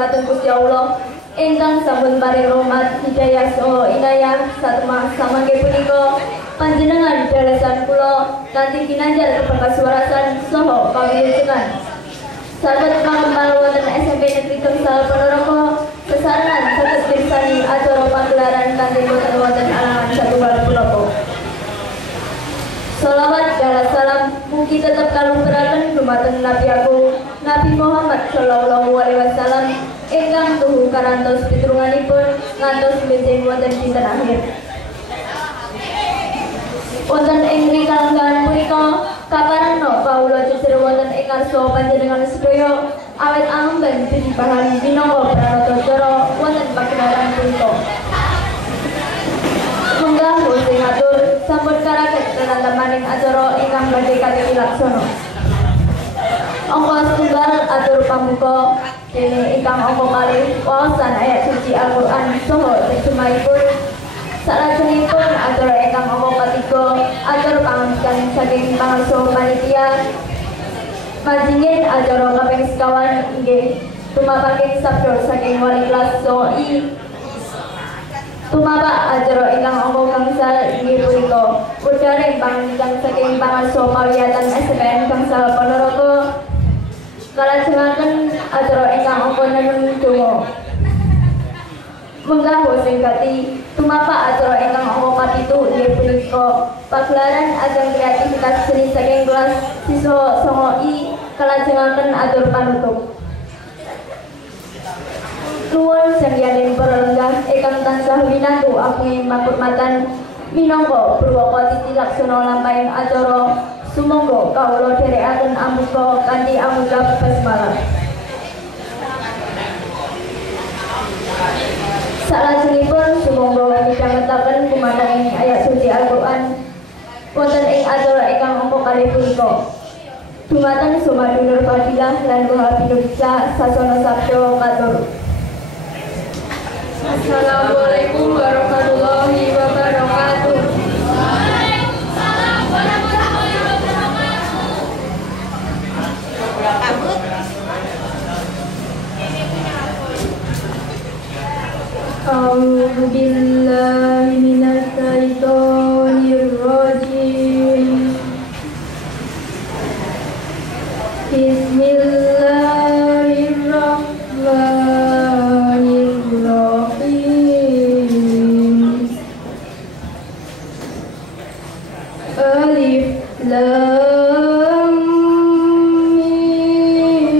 dumateng Gusti Allah ingkang sampun paring rahmat hidayah saha inayah satemah samangke punika panjenengan dalasan kula kanthi kinanjar kepangkasuarasan saha kawilujengan sahabat pangemmal wonten SMP Negeri Gangsal Ponorogo sesarengan saged mirsani acara pagelaran kanthi wonten alangan satunggal punapa. Sholawat dan salam mugi tetap kaluhuraken dumateng Nabi Agung Nabi Muhammad sallallahu alaihi wasallam ingkang tuhu karantos pitulunganipun ngantos benjing wonten dinten akhir. Wonten ing rikala punika kaparana kawula jejer wonten ing ngarsa panjenengan sedaya awet amben dipahami minangka pranata wonten pagelaran punika. Munggah sing atur sampun karaket tenantemaning acara ingkang badhe kanthi laksana. Angka setunggal atur pamuka dene ingkang angka kalih waosan ayat suci Al-Qur'an saha terjemahipun. Salajengipun acara ingkang angka katiga atur pangambikan saking pangarsa panitia. Majingin acara kaping sekawan inggih tumapaking sabda saking wali kelas SOI. Tumapa acara ingkang angka gangsal inggih punika wedharing pangambikan saking pangarsa pawiyatan SPN Gangsal Ponorogo. Kalajengaken acara ingkang angka 6 donga. Munggah sing gati tumapa acara ingkang angka katitu inggih punika pagelaran ajang kreativitas seni saking kelas siswa 9I. Kalajengaken atur panutup. Nuwun sangyaning para lenggah ingkang tansah winantu ageng makurmatan minangka purwaka titi laksana lampahing acara sumangga kawula dherekaken ambuka kanthi amucap basmalah. Salajengipun sumangga midhangetaken kumandhanging ayat suci Al-Qur'an wonten ing acara ingkang angka kalih punika. Dumateng Sumadunur Fadilah lan Wahabinursa sasana sabda matur. Assalamualaikum warahmatullahi wabarakatuh. Waalaikumsalam warahmatullahi wabarakatuh. A'udzu billahi minasy syaithanir rajim. Bismillahirrahmanirrahim. Alif Lam Mim.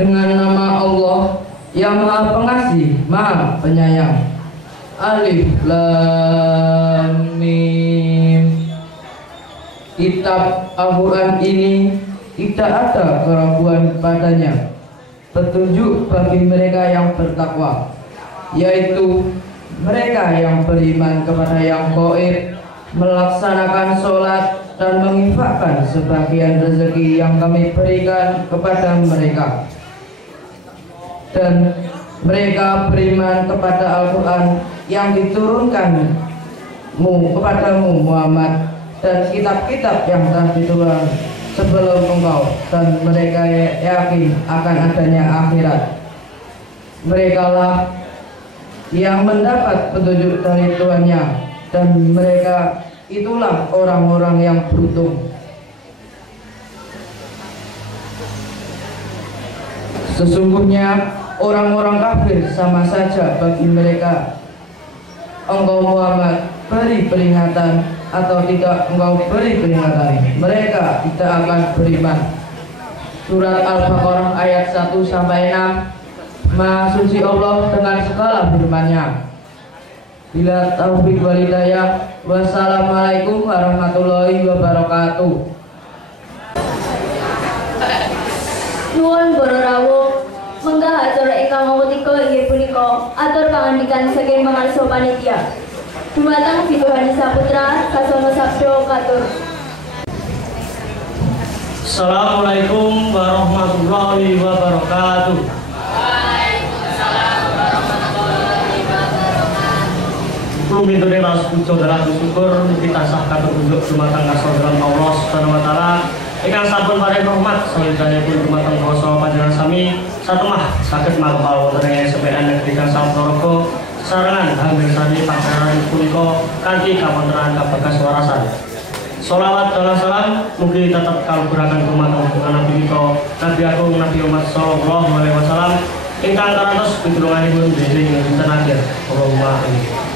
Dengan nama Allah yang Maha Pengasih, Maha Penyayang. Alif Lam Mim. Kitab Al-Quran ini tidak ada keraguan padanya, petunjuk bagi mereka yang bertakwa, yaitu mereka yang beriman kepada yang gaib, melaksanakan sholat dan menginfakkan sebagian rezeki yang kami berikan kepada mereka. Dan mereka beriman kepada Al-Quran yang diturunkanmu kepadamu Muhammad, dan kitab-kitab yang telah diturunkan sebelum engkau, dan mereka yakin akan adanya akhirat. Merekalah yang mendapat petunjuk dari Tuhannya, dan mereka itulah orang-orang yang beruntung. Sesungguhnya orang-orang kafir sama saja bagi mereka. Engkau Muhammad beri peringatan atau tidak engkau beri peringatan, mereka tidak akan beriman. Surat Al-Baqarah ayat 1-6. Maha suci Allah dengan segala firman-Nya. Bila taufik wal hidayah. Wassalamualaikum warahmatullahi wabarakatuh. Nuwun para rawuh, menggah acara ingkang awutika inggih punika atur pangandikan saking pangarsa panitia. Dumateng Biduhani Saputra sasana sabda katur. Assalamualaikum warahmatullahi wabarakatuh. Waalaikumsalam warahmatullahi wabarakatuh. Kula mintune ras puja darah syukur kita sah katunjuk dumateng kasadaran Allah Subhanahu wa taala ingkang sampun paring rahmat sawijining dumateng basa panjenengan sami satemah saged mangkal wonten ing sepean negeri kang sampuraga sarangan hampir sami panjenengan punika kanthi kapontenan kabagas warasan. Sholawat dan salam mugi tetap kaleburaken dumateng Nabi kita Nabi Agung Nabi Muhammad sallallahu alaihi wasallam ingkang karantos pitulunganipun dhereng dinten akhir. Allahumma amin.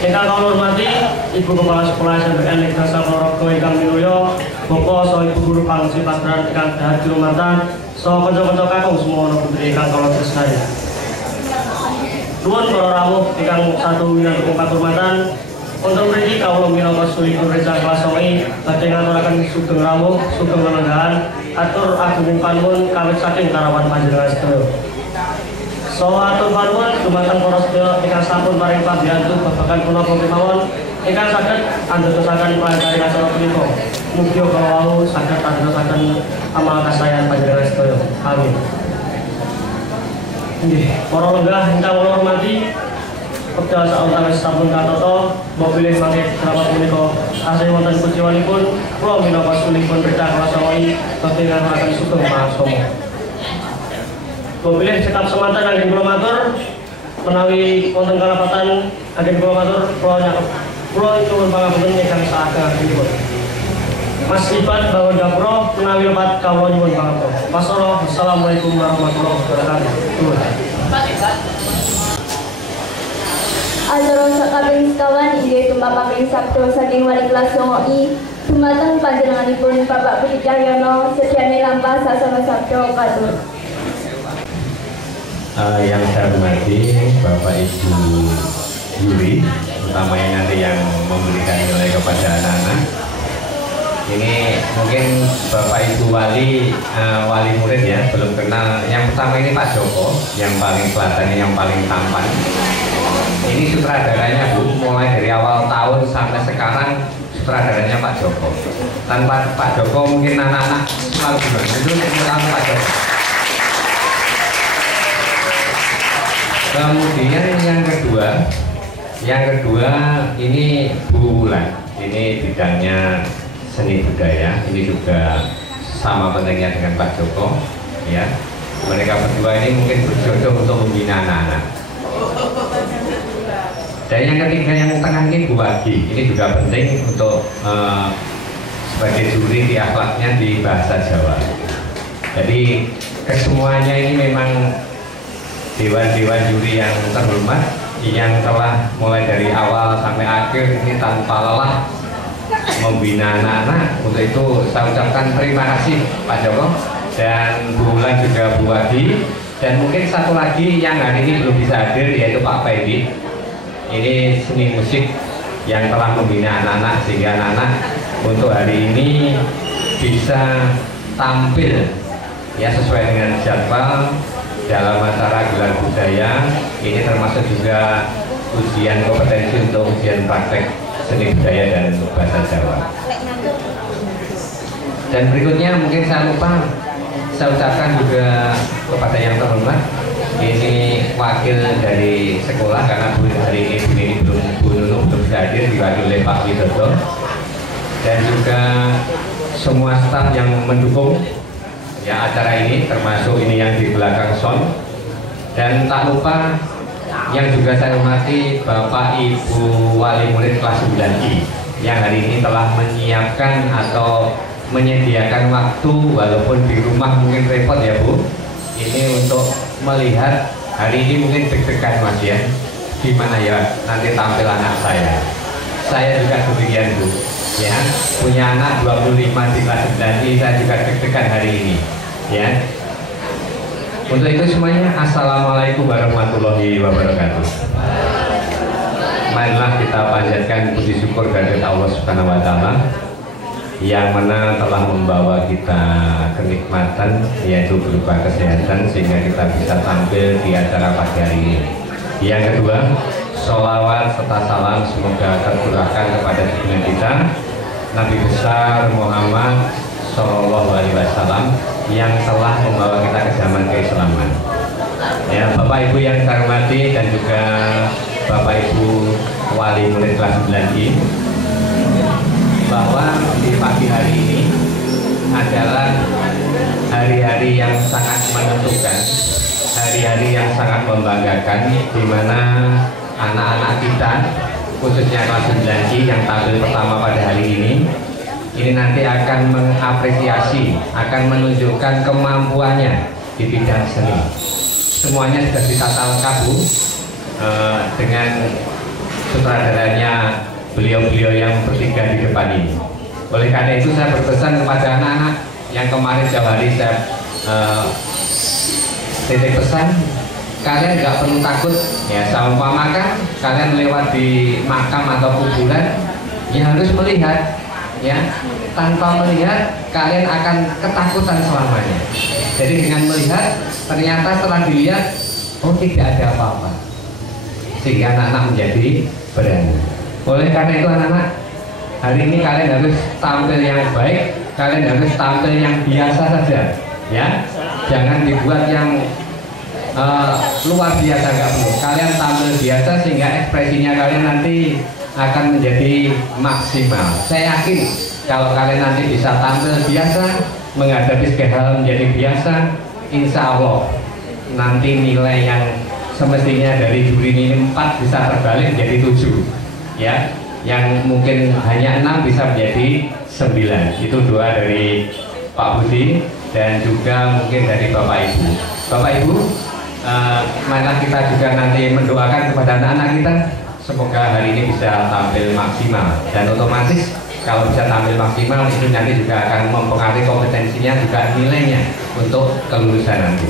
Ingkang kula hormati Ibu Kepala Sekolah SMPN Negeri Sampuraga ingkang minulya, Bapak saha Ibu Guru Pangsi Pasran ingkang dahar dirumatan saha kanca-kanca kakung semua putri ingkang kula tresnani. Nuwun para rawuh ingkang satu winantuk katurmatan, untuk mriki kawula minangka sulipun reca kelas 9 badhe ngaturaken sugeng rawuh, sugeng lenenggahan, atur agunging panuwun kawit saking karawan panjenengan sedaya. Saha atur panuwun dumateng para sedaya ingkang sampun paring pambiyantu babagan punapa kemawon ingkang saged andadosaken paring acara punika. Mugi kawula saged andadosaken amal kasayan panjenengan sedaya. Amin. Nggih, para lenggah ingkang kula hormati, wekdal sautawis sampun katata, mobilih mangke kerabat punika asring wonten kuciwanipun kula minangka sulipun berita kelas 9 badhe ngaturaken sugeng mahasoma. Mobilih cekap semanten anggen kula matur menawi wonten kalapatan anggen kula matur kula nyuwun pangapunten ingkang saageng-agengipun. Mas Ibat bangun dapura menawi lepat kawula nyuwun pangapunten. Wassalamualaikum warahmatullahi wabarakatuh. Acara sakabeh sekawan inggih tumapaking sabda saking wali kelas 9I dumateng panjenenganipun Bapak Budi Cahyono sediane lampah sasana sabda katur. Yang saya hormati Bapak Ibu Yuri, utamanya nanti yang memberikan nilai kepada anak-anak. Ini mungkin Bapak Ibu wali murid ya, belum kenal. Yang pertama ini Pak Joko, yang paling kelihatan, yang paling tampan. Ini sutradaranya Bu, mulai dari awal tahun sampai sekarang sutradaranya Pak Joko. Tanpa Pak Joko mungkin anak-anak selalu bilang itu tanpa Pak Joko. Kemudian yang kedua ini Bu Wulan, ini bidangnya seni budaya, ini juga sama pentingnya dengan Pak Joko ya. Mereka berdua ini mungkin berjodoh untuk membina anak-anak. Dan yang ketiga yang tengah ini Bu Agi, ini juga penting untuk sebagai juri di akhlaknya di bahasa Jawa. Jadi kesemuanya ini memang dewan-dewan juri yang terhormat yang telah mulai dari awal sampai akhir ini tanpa lelah membina anak-anak. Untuk itu saya ucapkan terima kasih Pak Joko dan Bu Ulan juga Bu Wadi, dan mungkin satu lagi yang hari ini belum bisa hadir yaitu Pak Fendi. Ini seni musik yang telah membina anak-anak sehingga anak-anak untuk hari ini bisa tampil ya sesuai dengan jadwal dalam acara gelar budaya. Ini termasuk juga ujian kompetensi untuk ujian praktek seni budaya dan bahasa Jawa. Dan berikutnya mungkin saya lupa saya ucapkan juga kepada yang terhormat, ini wakil dari sekolah karena hari ini Bu Nunu belum bisa hadir, diwakili oleh Pak Widodo, dan juga semua staf yang mendukung ya acara ini, termasuk ini yang di belakang sound. Dan tak lupa yang juga saya hormati Bapak Ibu Wali Murid kelas 9I yang hari ini telah menyiapkan atau menyediakan waktu walaupun di rumah mungkin repot ya Bu, ini untuk melihat hari ini mungkin deg-degan Mas ya, gimana ya nanti tampil anak saya juga demikian Bu ya, punya anak 25 di kelas 9I, saya juga deg-degan hari ini ya. Untuk itu semuanya, Assalamualaikum warahmatullahi wabarakatuh. Marilah kita panjatkan puji syukur kehadirat Allah Subhanahu wa Ta'ala yang mana telah membawa kita kenikmatan yaitu berupa kesehatan sehingga kita bisa tampil di acara pagi hari ini. Yang kedua, sholawat serta salam semoga tercurahkan kepada junjungan kita Nabi besar Muhammad Sallallahu Alaihi Wasallam yang telah membawa kita ke zaman keislaman. Ya, Bapak Ibu yang saya hormati dan juga Bapak Ibu Wali Murid kelas 9I, bahwa di pagi hari ini adalah hari-hari yang sangat menentukan, hari-hari yang sangat membanggakan, di mana anak-anak kita khususnya kelas 9I yang tampil pertama pada hari ini nanti akan mengapresiasi, akan menunjukkan kemampuannya di bidang seni. Semuanya sudah ditata lengkap Bu, dengan sutradaranya beliau-beliau yang bertiga di depan ini. Oleh karena itu saya berpesan kepada anak-anak yang kemarin jauh hari saya titip pesan, kalian nggak perlu takut ya, saya umpamakan kalian lewat di makam atau kuburan ya harus melihat ya, tanpa melihat kalian akan ketakutan selamanya. Jadi dengan melihat ternyata setelah dilihat oh tidak ada apa-apa, sehingga anak-anak menjadi berani. Oleh karena itu anak-anak, hari ini kalian harus tampil yang baik, kalian harus tampil yang biasa saja ya, jangan dibuat yang luar biasa, nggak perlu. Kalian tampil biasa sehingga ekspresinya kalian nanti akan menjadi maksimal. Saya yakin kalau kalian nanti bisa tampil biasa, menghadapi segala hal menjadi biasa, insya Allah nanti nilai yang semestinya dari juri ini 4 bisa terbalik menjadi 7 ya, yang mungkin hanya 6 bisa menjadi 9. Itu doa dari Pak Budi dan juga mungkin dari Bapak Ibu. Bapak Ibu, marilah kita juga nanti mendoakan kepada anak-anak kita semoga hari ini bisa tampil maksimal, dan otomatis kalau bisa tampil maksimal itu nanti juga akan mempengaruhi kompetensinya, juga nilainya untuk kelulusan nanti.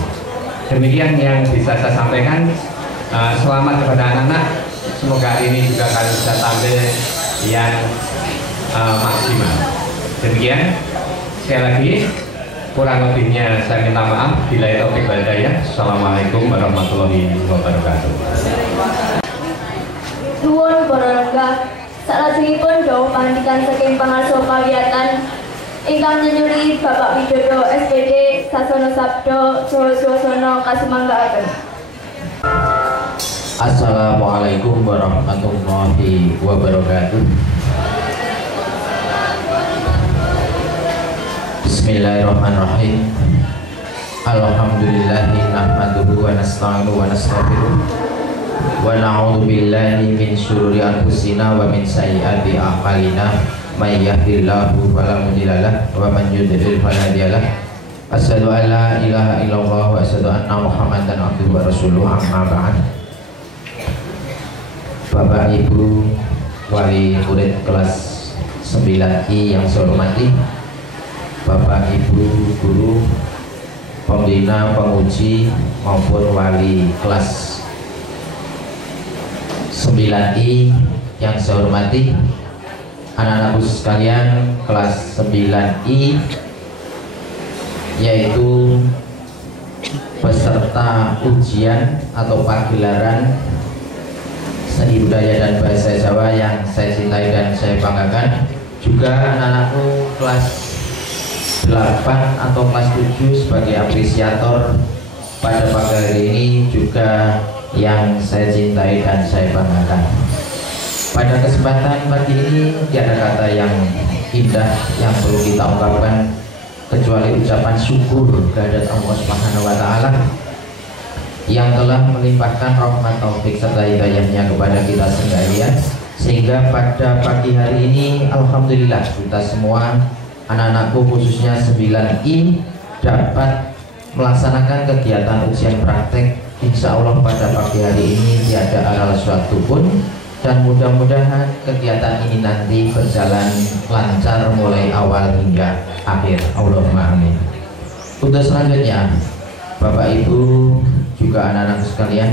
Demikian yang bisa saya sampaikan. Selamat kepada anak-anak, semoga hari ini juga kalian bisa tampil yang maksimal. Demikian, sekali lagi kurang lebihnya saya minta maaf. Bila taufik wal hidayah. Assalamualaikum warahmatullahi wabarakatuh. Nuwun para lenggah, salajengipun dawuh pangandikan saking pangarsa pawiyatan ingkang nyanyuri Bapak Widodo SPD Sasana Sabda saha swasana kasumanggaaken. Assalamualaikum warahmatullahi wabarakatuh. Bismillahirrahmanirrahim. Alhamdulillahi nahmaduhu wa nasta'inuhu wa nastaghfiruh wa na'udzu billahi min syururi anfusina wa min sayyiati a'malina. May yahdihillahu fala mudilla lahu wa man yudlil fala hadiya lahu. Asyhadu an la ilaha illallah wa asyhadu anna Muhammadan abduhu wa rasuluhu, amma ba'd. Bapak Ibu Wali Murid kelas 9I yang saya hormati, Bapak Ibu guru pembina, penguji maupun wali kelas 9I yang saya hormati, anak-anakku sekalian kelas 9I, yaitu peserta ujian atau pagelaran seni budaya dan bahasa Jawa yang saya cintai dan saya banggakan. Juga anak-anakku kelas 8 atau kelas 7 sebagai apresiator pada pagi hari ini juga yang saya cintai dan saya banggakan. Pada kesempatan pagi ini tidak ada kata yang indah yang perlu kita ungkapkan kecuali ucapan syukur kehadirat Allah Subhanahu wa Ta'ala yang telah melimpahkan rahmat, taufik serta hidayahnya kepada kita sekalian, sehingga pada pagi hari ini alhamdulillah kita semua anak-anakku khususnya 9I dapat melaksanakan kegiatan ujian praktek. Insya Allah pada pagi hari ini tiada halal suatu pun, dan mudah-mudahan kegiatan ini nanti berjalan lancar mulai awal hingga akhir. Allahumma amin. Untuk selanjutnya Bapak Ibu juga anak-anak sekalian,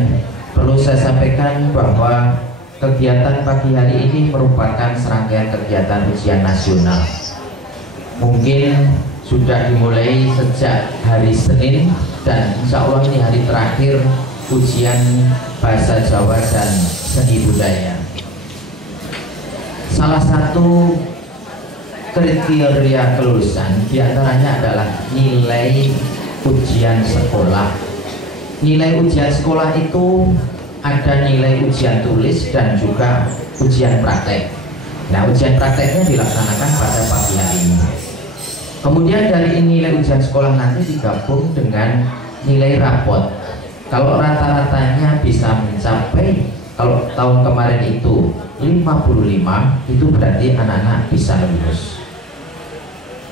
perlu saya sampaikan bahwa kegiatan pagi hari ini merupakan serangkaian kegiatan ujian nasional. Mungkin sudah dimulai sejak hari Senin dan insya Allah ini hari terakhir ujian bahasa Jawa dan seni budaya. Salah satu kriteria kelulusan diantaranya adalah nilai ujian sekolah. Nilai ujian sekolah itu ada nilai ujian tulis dan juga ujian praktek. Nah, ujian prakteknya dilaksanakan pada pagi hari ini. Kemudian dari nilai ujian sekolah nanti digabung dengan nilai rapot. Kalau rata-ratanya bisa mencapai, kalau tahun kemarin itu 55, itu berarti anak-anak bisa lulus.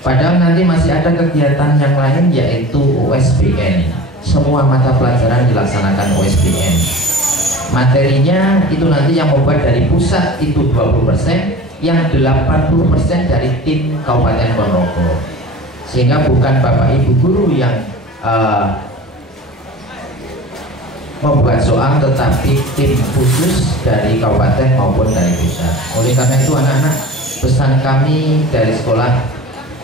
Padahal nanti masih ada kegiatan yang lain yaitu USBN. Semua mata pelajaran dilaksanakan USBN. Materinya itu nanti yang membuat dari pusat itu 20%, yang 80% dari tim Kabupaten Ponorogo. Sehingga bukan Bapak Ibu guru yang membuat soal, tetapi tim khusus dari kabupaten maupun dari pusat. Oleh karena itu anak-anak, pesan kami dari sekolah,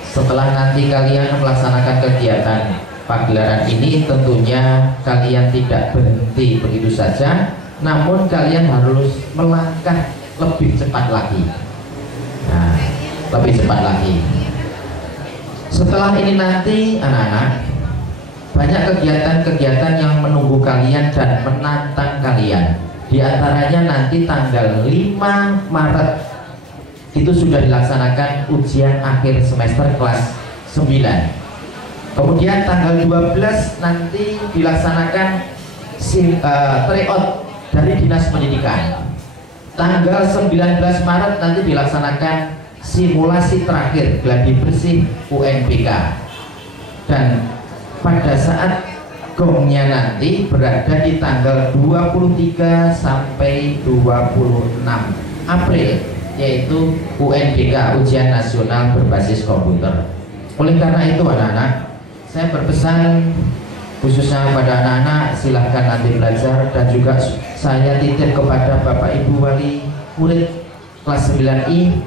setelah nanti kalian melaksanakan kegiatan pagelaran ini, tentunya kalian tidak berhenti begitu saja, namun kalian harus melangkah lebih cepat lagi. Nah, lebih cepat lagi. Setelah ini nanti anak-anak, banyak kegiatan-kegiatan yang menunggu kalian dan menantang kalian. Di antaranya nanti tanggal 5 Maret itu sudah dilaksanakan ujian akhir semester kelas 9. Kemudian tanggal 12 nanti dilaksanakan tryout dari Dinas Pendidikan. Tanggal 19 Maret nanti dilaksanakan simulasi terakhir gladi bersih UNBK. Dan pada saat gongnya nanti berada di tanggal 23 sampai 26 April, yaitu UNBK, ujian nasional berbasis komputer. Oleh karena itu anak-anak, saya berpesan khususnya pada anak-anak, silahkan nanti belajar, dan juga saya titip kepada Bapak Ibu wali murid kelas 9I,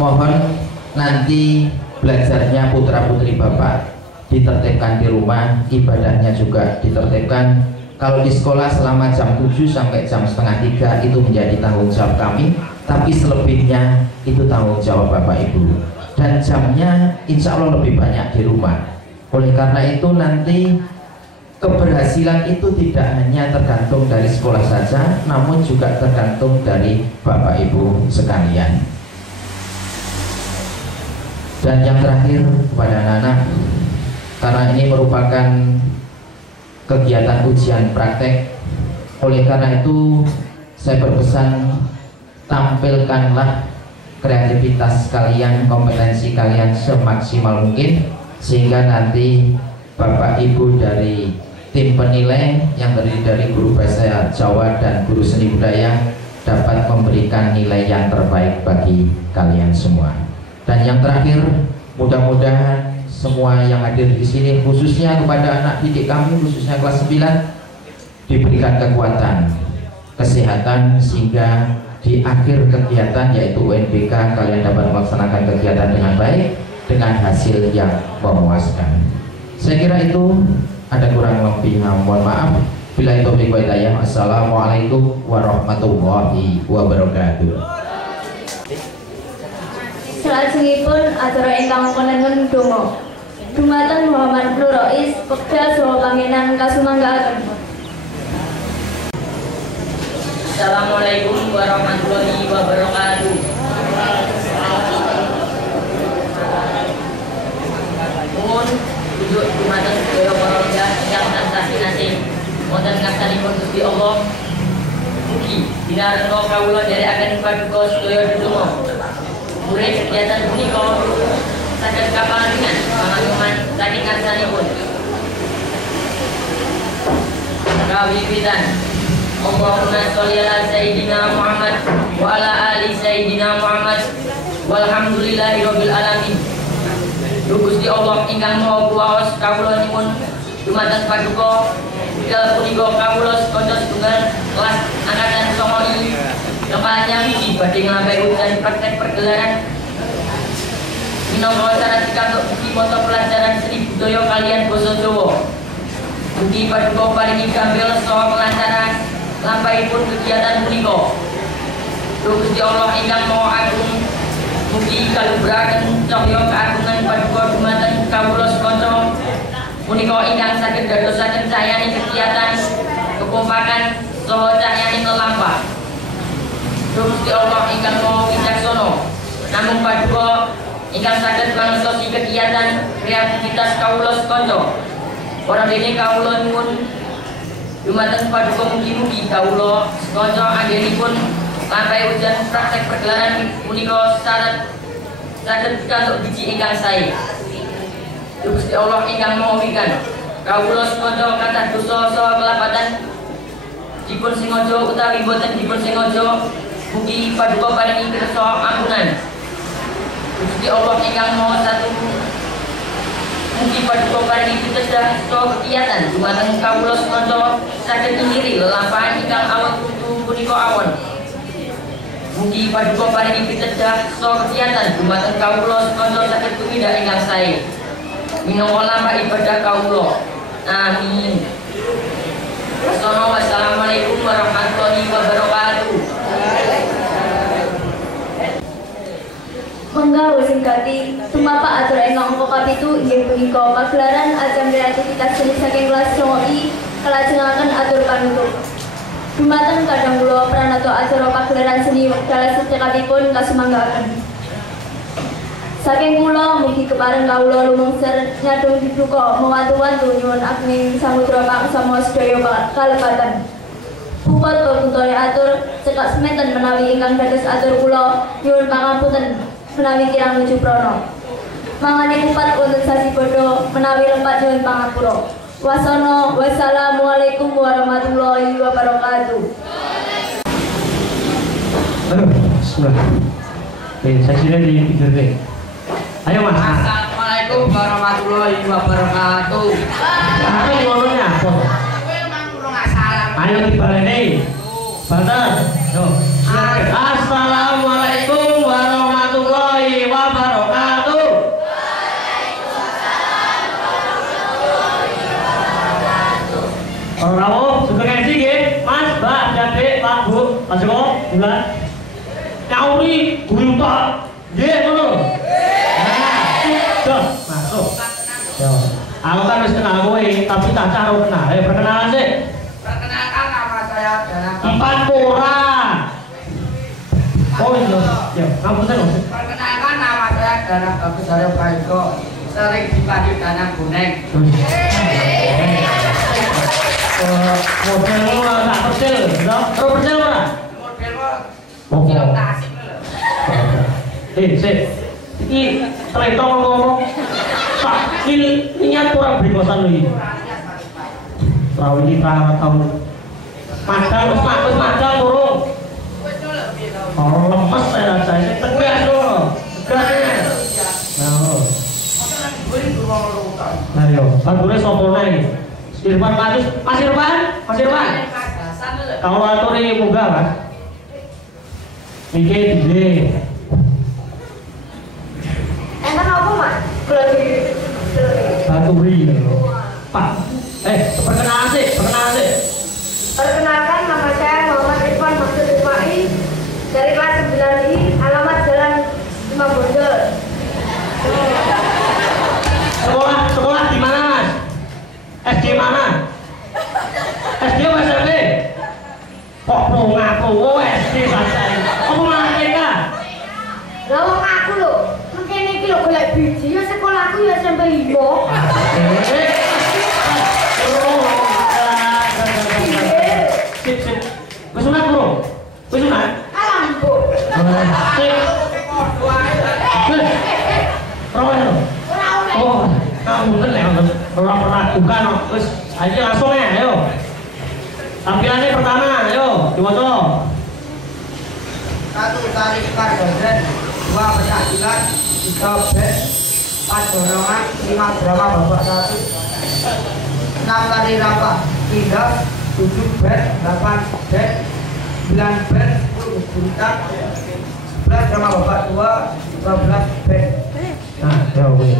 mohon nanti belajarnya putra putri Bapak ditertibkan di rumah, ibadahnya juga ditertibkan. Kalau di sekolah selama jam 7 sampai jam setengah 3 itu menjadi tanggung jawab kami, tapi selebihnya itu tanggung jawab Bapak Ibu, dan jamnya insya Allah lebih banyak di rumah. Oleh karena itu nanti keberhasilan itu tidak hanya tergantung dari sekolah saja, namun juga tergantung dari Bapak Ibu sekalian. Dan yang terakhir kepada anak-anak, karena ini merupakan kegiatan ujian praktek, oleh karena itu saya berpesan, tampilkanlah kreativitas kalian, kompetensi kalian semaksimal mungkin, sehingga nanti Bapak Ibu dari tim penilai yang terdiri dari guru bahasa Jawa dan guru seni budaya dapat memberikan nilai yang terbaik bagi kalian semua. Dan yang terakhir, mudah-mudahan semua yang hadir di sini, khususnya kepada anak didik kami, khususnya kelas 9, diberikan kekuatan, kesehatan, sehingga di akhir kegiatan yaitu UNBK kalian dapat melaksanakan kegiatan dengan baik, dengan hasil yang memuaskan. Saya kira itu, ada kurang lebihnya mohon maaf. Bila itu hidayah. Assalamualaikum warahmatullahi wabarakatuh. Salajengipun acara ingkang konengen donga. Dumateng Muhammad Nur Rais, Pekda saha pangenan kasumanggaaken. Assalamualaikum warahmatullahi wabarakatuh. Mohon duduk dumateng sedaya para raja yang tansah kinasih wonten ngarsanipun Gusti Allah. Mugi dinarenga kawula nderekaken paduka sedaya dedonga. Mulai kegiatan punika saged kaparingan pangayoman saking ngarsanipun. Kawiwitan Allahumma sholli ala Sayyidina Muhammad wa ala ali Sayyidina Muhammad walhamdulillahirabbil alamin. Gusti Allah ingkang Maha Kuwaos kawula nyuwun dumateng paduka wekdal punika kawula sedaya setunggal kelas angkatan 9 kepalanya miki badhe nglampahi ujian praktek pergelaran minangka acara pikantuk buku mata pelajaran seni budaya kalian basa Jawa. Mugi paduka paringi gampil saha kelancaran lampahipun kegiatan punika. Gusti Allah ingkang Maha Agung, mugi kalubraken cahya keagungan paduka dumateng kawula sekanca punika ingkang saged dadosaken cahyane kegiatan kekompakan saha cahyane lelampah. Gusti Allah ingkang Maha Wicaksana, namung paduka ingkang saged mangertosi kegiatan kreativitas kawula sekanca. Para dene kawula nyuwun dumateng paduka mugi-mugi kawula sekanca anggenipun lampahi ujian praktek pergelaran punika saged pikantuk biji ingkang sae. Gusti Allah ingkang Maha Wikan, kawula sekanca kathah dosa saha kelapatan dipun sengaja utawi boten dipun sengaja, mugi paduka paringi pirsa ampunan. Gusti Allah ingkang Maha Satu, mugi paduka paringi pitedah saha kegiatan dumateng kawula sekanca saged ngiri lelampahan ingkang awon putu punika awon. Mugi paduka paringi pitedah saha kegiatan dumateng kawula sekanca saged tumindak ingkang sae minangka lampah ibadah kawula. Amin. Wassalamualaikum warahmatullahi wabarakatuh. Menggawe singkati tumapak acara ingkang angka kapitu inggih punika pagelaran ajang kreativitas seni saking kelas 9I kalajengaken atur panutup. Dumateng kadang kula pranata acara pagelaran seni wekdal secekapipun kasumanggaaken. Saking kula mugi kepareng kawula lumengser nyadong dibuka mewantu-wantu nyuwun ageng samudra pangsama sedaya kalepatan. Puput pebutone atur cekak semeton menawi ingkang dados atur kula nyuwun pangapunten menawi kirang nuju prana. Mangane kupat wonten sasi bodho menawi lempat nyuwun pangapura. Wasana wassalamualaikum warahmatullahi wabarakatuh. Bismillah. Saksinya di pinggir deh. Ayo mas. Assalamualaikum warahmatullahi wabarakatuh. Apa ngomongnya apa? Ayo dibaleni. Banten. Yo. Assalamualaikum warahmatullahi wabarakatuh. Orang rawuh juga ngaji nggih, Mas, Mbak, Adik, Pak, Bu, Pak Joko, bulan. Nyauri guru tok. Nggih, ngono. Nah, masuk. Yo. Aku kan wis kenal kowe, tapi tak karo kenal. Ayo perkenalan sih. Perkenalkan nama saya adalah Empat pura. Oh iya, ya, ngapunten Mas. Perkenalkan nama saya adalah Bagus Haryo Prayogo, sering dipanggil Danang Guneng. Modelmu tak percil, no? Terus percil ora? Modelmu film tasik lho. Sik. Iki treto ngomong. Tak niat kurang brikosan lho iki. Tahu iki ra tau. Padahal wis madang turun. Oh, lemes saya rasanya tegas loh. Tegas. Nah. Bagune sapa neh? Irfan Matus, Mas Irfan, Mas Irfan. Kalau aturi munggah, Mas. Niki dile. Enten apa, Mas? Kula di Baturi. Pak. Perkenalan sih. Perkenalkan, nama saya Muhammad Irfan Maksud Ismail dari kelas 9I, alamat Jalan Imam Bonjol. Sekolah di mana, Mas? SD mana? SD apa SMP? Kok ngaku SD santai. Apa malah mereka? Lah wong aku lho, mengkene iki lho golek biji ya sekolahku ya sampai 5. Sip. Wis sunat, Bro. Wis sunat. Alam, Bu. Sip. Ora ono. Oh, kamu bener ora pernah bukan. Wis aja langsung ya, ayo. Tampilannya pertama, ayo, diwaca. 1 tarik karbohidrat, 2 pecah silat, 3 bed, 4 dorongan, 5 drama babak 1, 6 lari rapat, 3, 7 bed, 8 bed, 9 bed, 10 buritan, 11 drama babak 2, 12 bed. Nah, ya oke.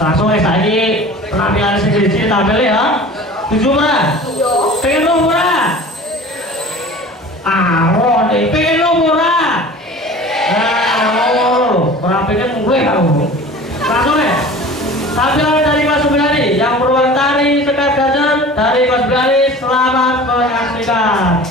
Langsung saiki penampilan sendiri tampil ya. 7 ora? Pengen lu ora? Nih, pengen lu ora? Ora pengen mulai kamu. Langsung ya. Tampilan dari kelas 9 ini yang berulang tari sekat gajan dari kelas 9 ini, selamat menyaksikan.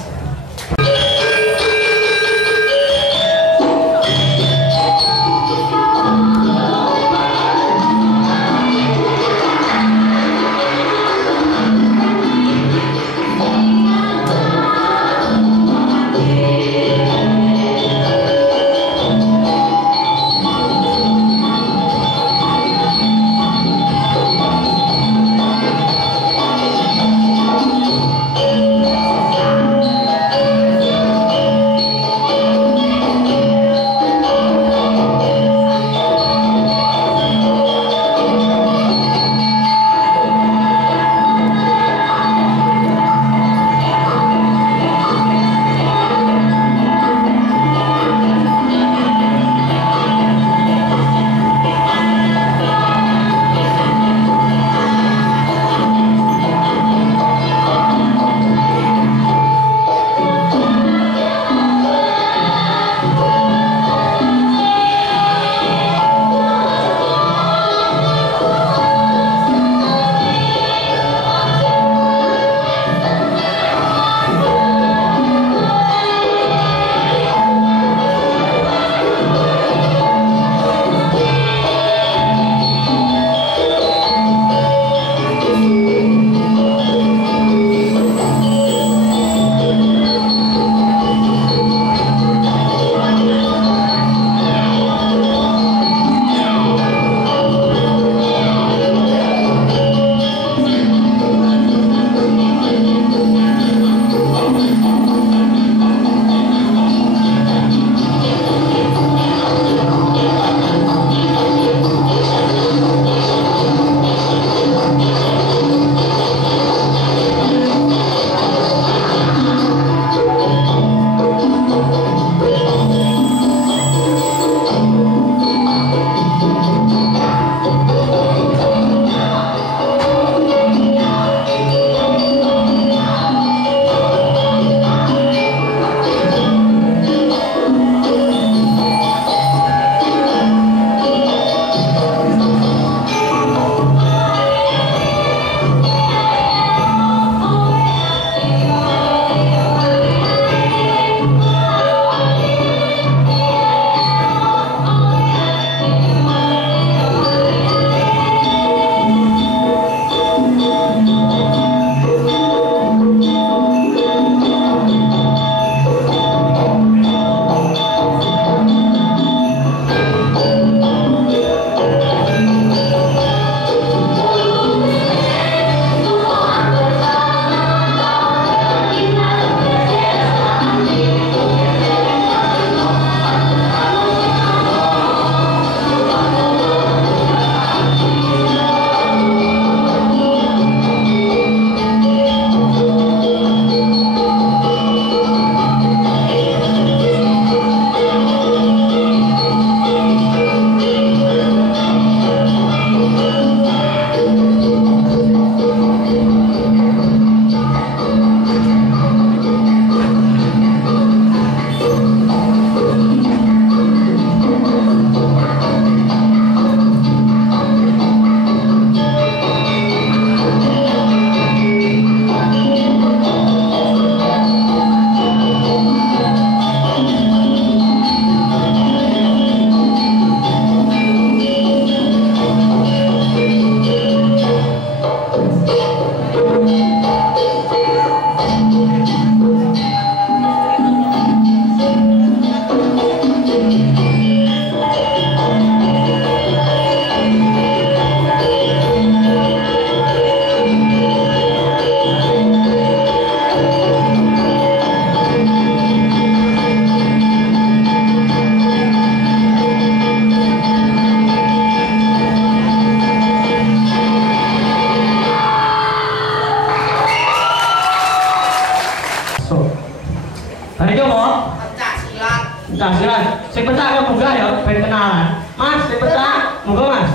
Sing pecah kok munggah ya ben kenalan. Mas, sing pecah, monggo Mas.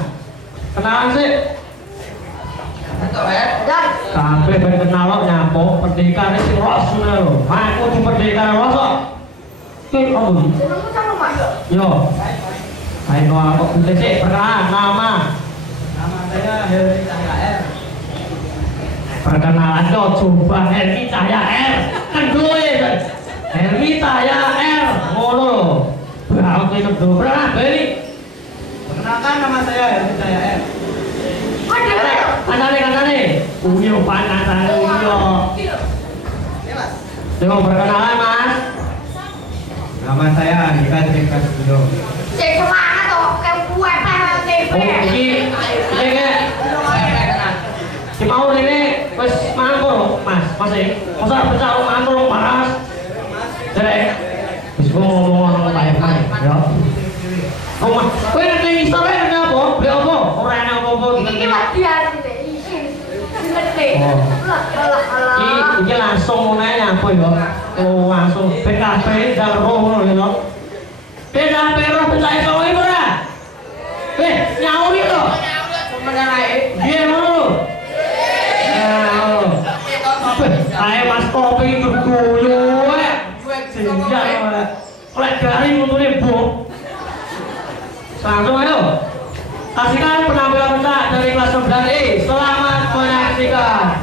Kenalan sih. Kabeh ben kenal kok nyapo pendekane sing ros ngono lho. Aku di pendekane ros kok. Ki opo iki? Jenengmu sama Mas? Yo. Ayo kok penting sih perkenalan nama. Nama saya Helmi Cahya R. Perkenalan yo coba Helmi Cahya R. Kan gue. Helmi Cahya R. Ngono lho. Berarti kedua berapa beli? Perkenalkan nama saya Helmi Cahya R. Kanane. Uyo panasane uyo. Coba perkenalan Mas. Nama saya Andika Trika Studio. Cek semangat toh, kayak buat TV. Iki mau rene wis mangkul Mas. Masa pecah mangkul paras. Derek. Wis ngomong layak ya. Omah, kowe nek ngisor nek apa? Beli apa? Ora enak apa-apa Ini latihan isin. Ngerti. Iki langsung ngene apa ya? Oh, langsung PKP jalur ngono ya. PKP roh percaya kowe ora? Nyaur itu. Sebenarnya ae. Piye ngono? Ae Mas Kopi itu guyu wae. Senja oleh garing untune Bu. Langsung ayo. Saksikan penampilan peserta dari kelas 9E. Selamat menyaksikan.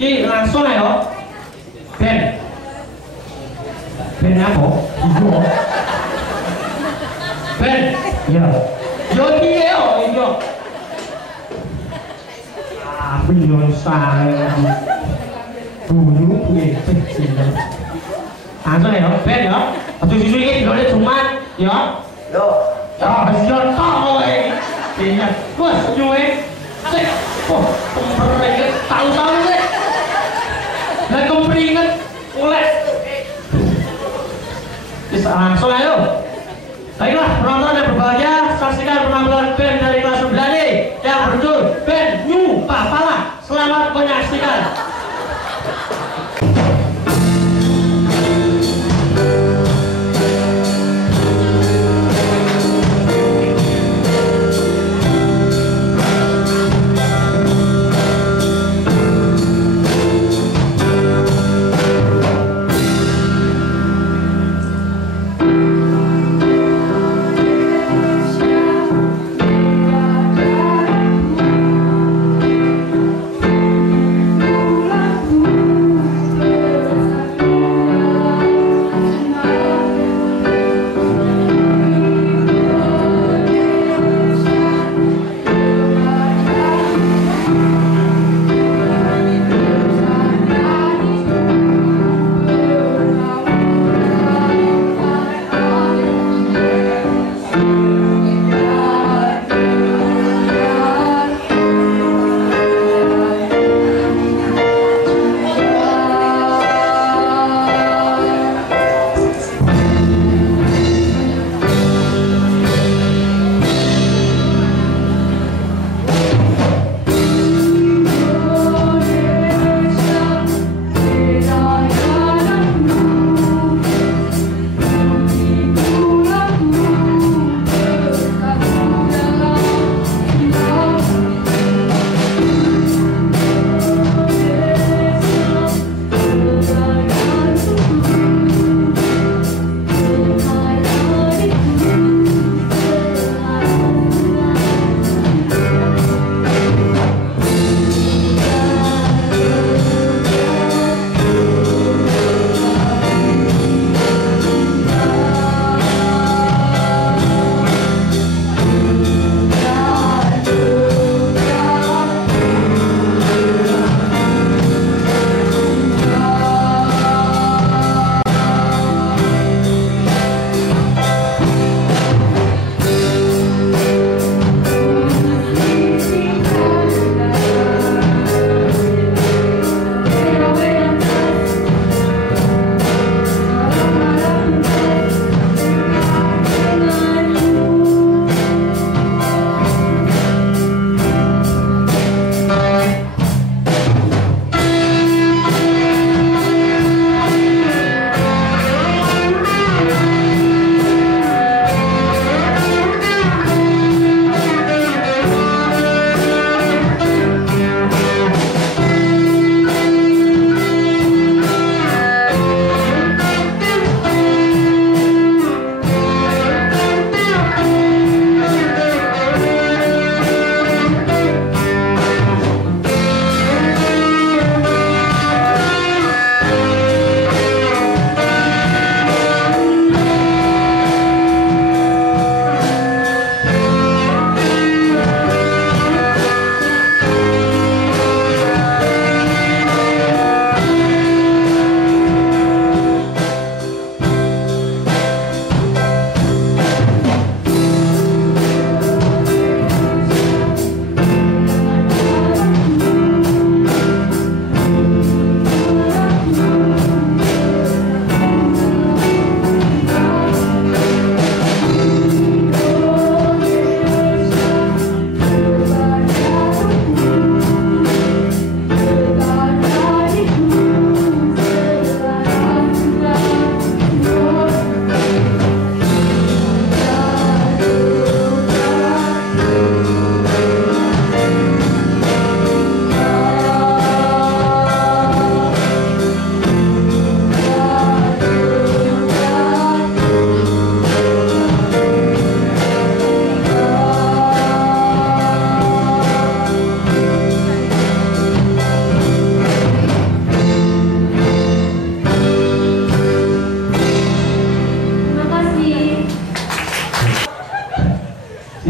Ki langsung ayo. Ben apa? Iyo. Ben. Ya. Yo piye yo iyo. Aku yo sae. Dulu piye langsung ayo. Ben ya. Aduh susu iki dole Jumat ya. Yo. Ya, yo tok kowe. Iya. Wes nyuwe. Sik. Oh, kemperinget tahu-tahu sik. Lah kemperinget oleh. Wis langsung ayo. Ayo Baiklah, penonton yang berbahagia, saksikan penampilan band dari kelas 9 yang berjudul Band New Papala. Selamat menyaksikan.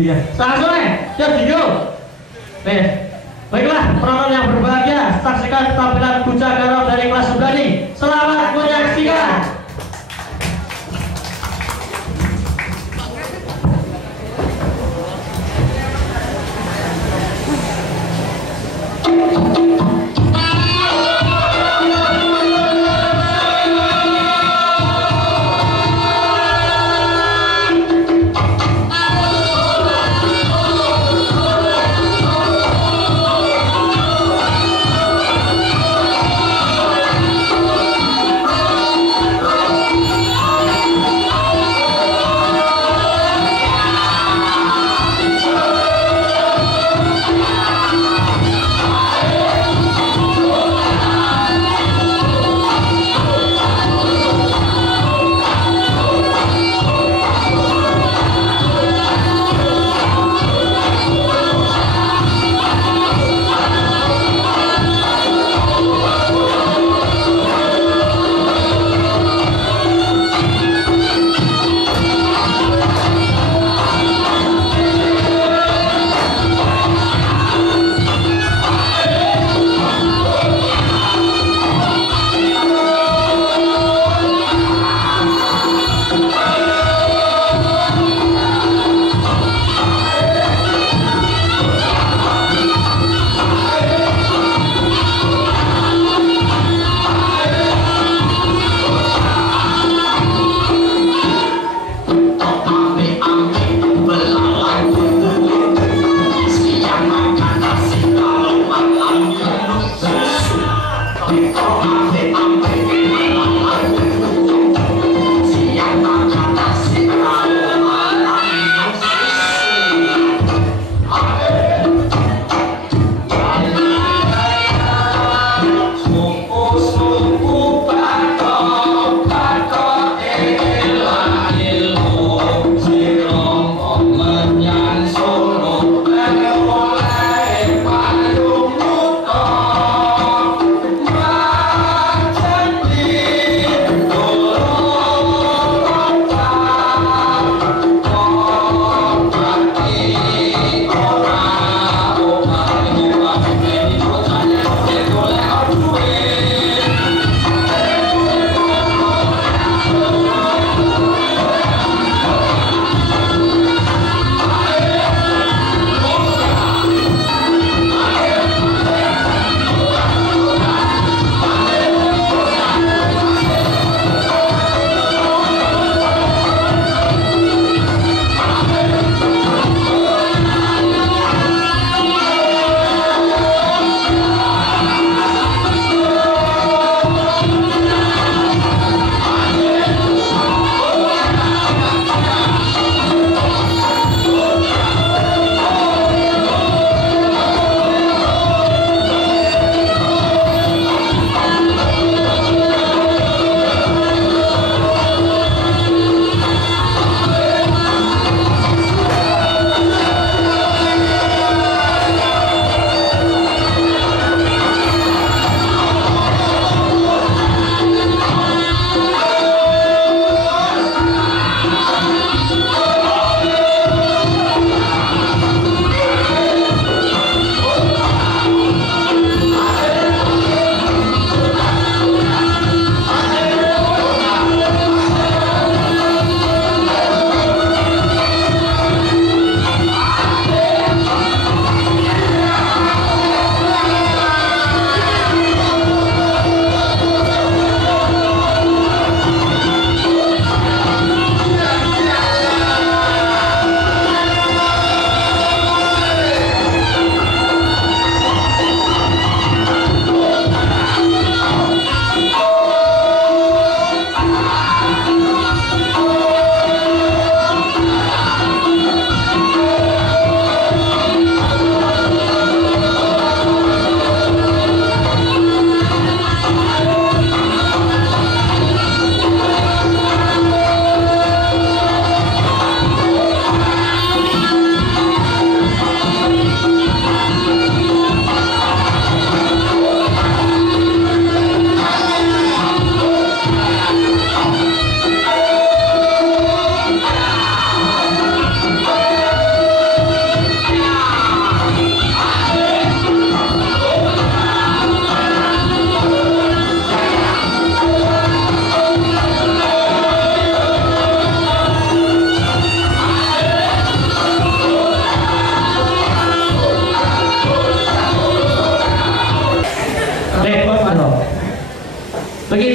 Iya. Selamat sore, siap video. Nih, baiklah penonton yang berbahagia, saksikan tampilan Bucah Garau dari kelas 9. Selamat menyaksikan.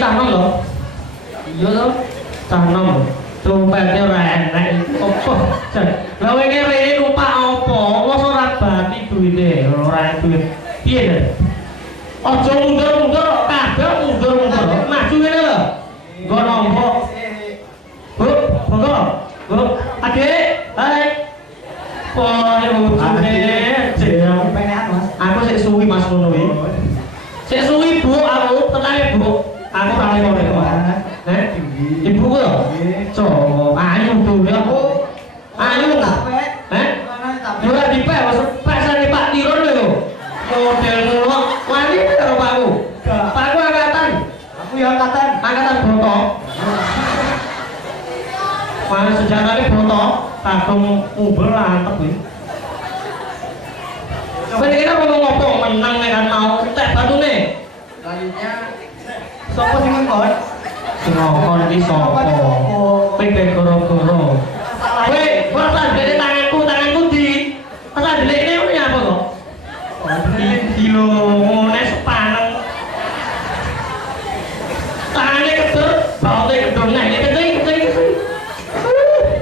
cah nom lho. Iya to. Cah nom. Dompete ora enek opo. Lah kowe kene numpak opo? Wes ora bati duwite, ora duwit. Piye to? Aja mundur-mundur kabeh mundur-mundur. Maju ngene lho. Nggo nombok. Bu, monggo. Bu, Adik. Hai. Oh, bojone. Aku sik suwi Mas ngono iki. Sik suwi Bu, aku tenang Bu. Aku ra ngono. Ibu ku lho. Coba ayo Bu ya. Ayo. Yo ora dipek wis pesane Pak Tirun lho. Model ngono. Wani karo Pakku. Pakku angkatan. Aku ya angkatan. Angkatan Broto. Mana sejarahnya Broto. Kagum uber antep iki. Kowe kira mau ngopo menang kan mau tek batune. Selanjutnya sapa sing ngkon? Sing ngkon iki sapa? Kowe goro-goro. Kowe ora tak dene tanganku di. Ora delekne ngene apa kok? Kilo ngene sepaneng. Tangane keter, baote kedor nek keting.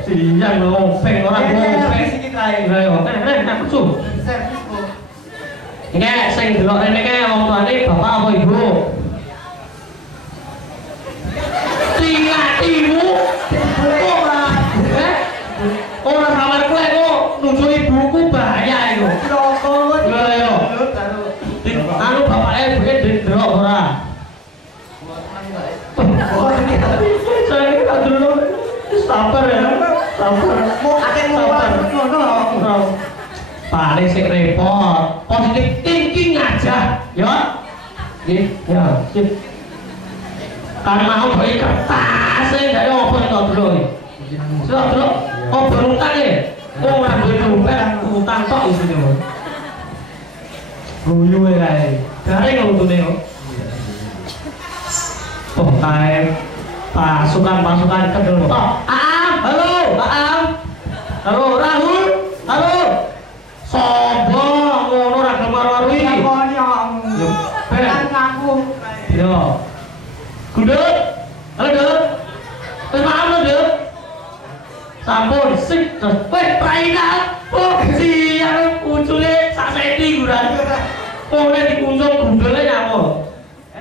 Siang ngopeng ora ngopeng iki kae. Lah yo, aku su. Nggak, sing delok rene kae wong tuane bapak apa ibu? Ibu. Ora kamar kowe kok nuju ibuku bahaya iku. Lha yo. Anu bapake ibuke delok ora? Saya dulu sabar ya. Sabar. Mau akeh ngono. Paling sing repot, positive thinking aja, ya. Nggih, ya, sip. Kan mau beli kertas, dari opo to, Bro? Sudah, Bro. Oh, berutang ya? Oh, ora duwe dompet, utang tok isine. Guyu kae. Garing untune yo. Oh, kae pasukan kedel tok. Halo, halo, Rahul. Halo. Sombong ngono ora kemar-marui. Yo, ben ngaku. Yo. Gundut. Halo, Dut. Wis paham lho, Dut. Sampun sik terus praina. Oh, siang uncule sak senti guran. Oh, nek dikunjung gundule nyamuk.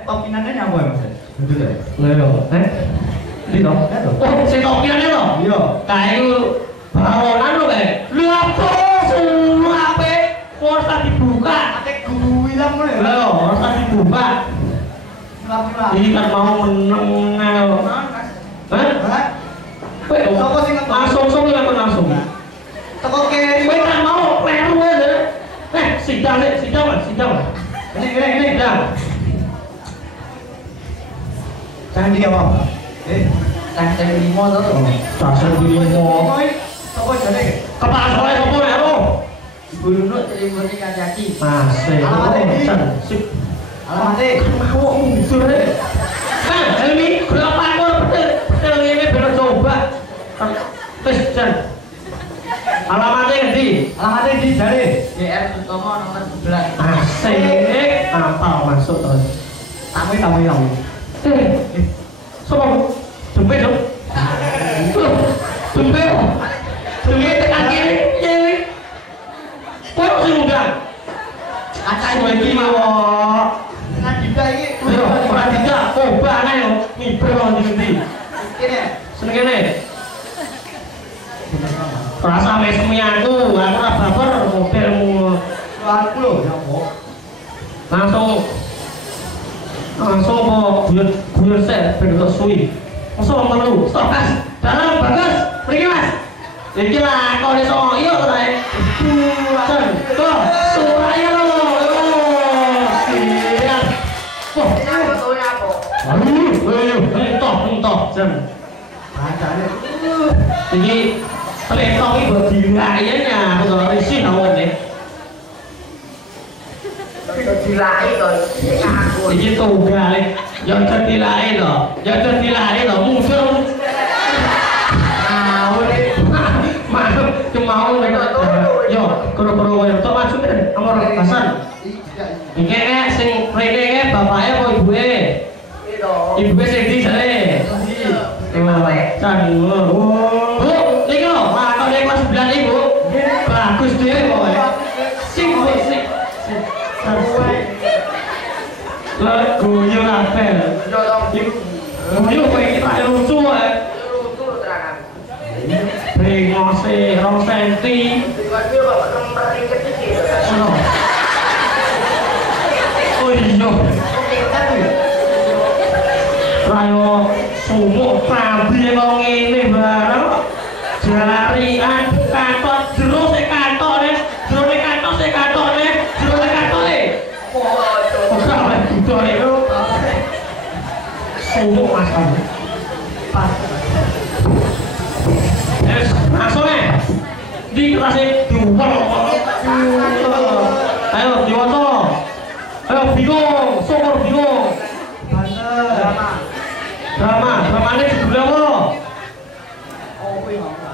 Topinane nyamuk ya, Mas? Gundul ya? Lha yo, Ndi to? Oh, sing topinane to? Iya. Kae ku bawonan lho kae. Lho apa? Harus dibuka. Ate guwilang ngono ya. Lho, harus dibuka. Ini kan mau meneng. Hah? Kowe sapa sing langsung langsung. Teko kene. Kowe kan mau kleru ae. Sidang. Ini dah. Candi apa? Candi limo to. Candi limo. Sapa jane? Kepala sekolah sapa ya, Bro? Gurunuk telimuri kajaki. Masih. Sip. Alamate. Mau mundur e. Helmi, berapa ekor betul ini bener coba. Wis jan. Alamate endi? Alamate endi jare? GR Sutomo nomor 11. Asik. Apal masuk terus. Tamu. Sopo? Jempe dong. Jempe tekan kiri. Kok sing undang? Acai kowe iki mawon. Nadita iki ora tidak coba ae yo. Ngibro ndi. Senengene. Rasa mesmi aku ora baper modelmu. Aku lho ya kok. Langsung buyut sek ben kok suwi. Mosok wong telu. Stop, Mas. Dalam bagus. Mriki, Mas. Iki lah kok iso iya to tae. Tuh, suaranya lo. Siap. Wah, fotonya apa? Entok, jen. Bacane. Iki teletok iki buat dirayanya, aku risih awone. Tapi kok dilai to, aku. Iki tunggal. Ya dilai to, musuh. Mau yo karo-karo koyo tok maju nomor Hasan. Iki sing rene bapake apa ibuke? Iki to. Ibu sing ndi jare? Can. Bu, niki lho, kok nek kelas 9 Ibu. Bagus dhewe pokoke. Sing Bu sing. Lah guyu kabeh. Guyu kowe iki tak lucu ae. Lucu terangan. Brengose 2 senti. Oh iya. Rayo sumuk pambi kok ngene bareng. Jarian kantor jero sik kantore, jero nek kantor sik kantore, jero nek kantore. Ora oleh budal itu. Sumuk masal. Pas. Langsung di kelasnya diumpel. Ayo diwaca. Ayo bingung, sumur bingung. Dramane judulnya apa?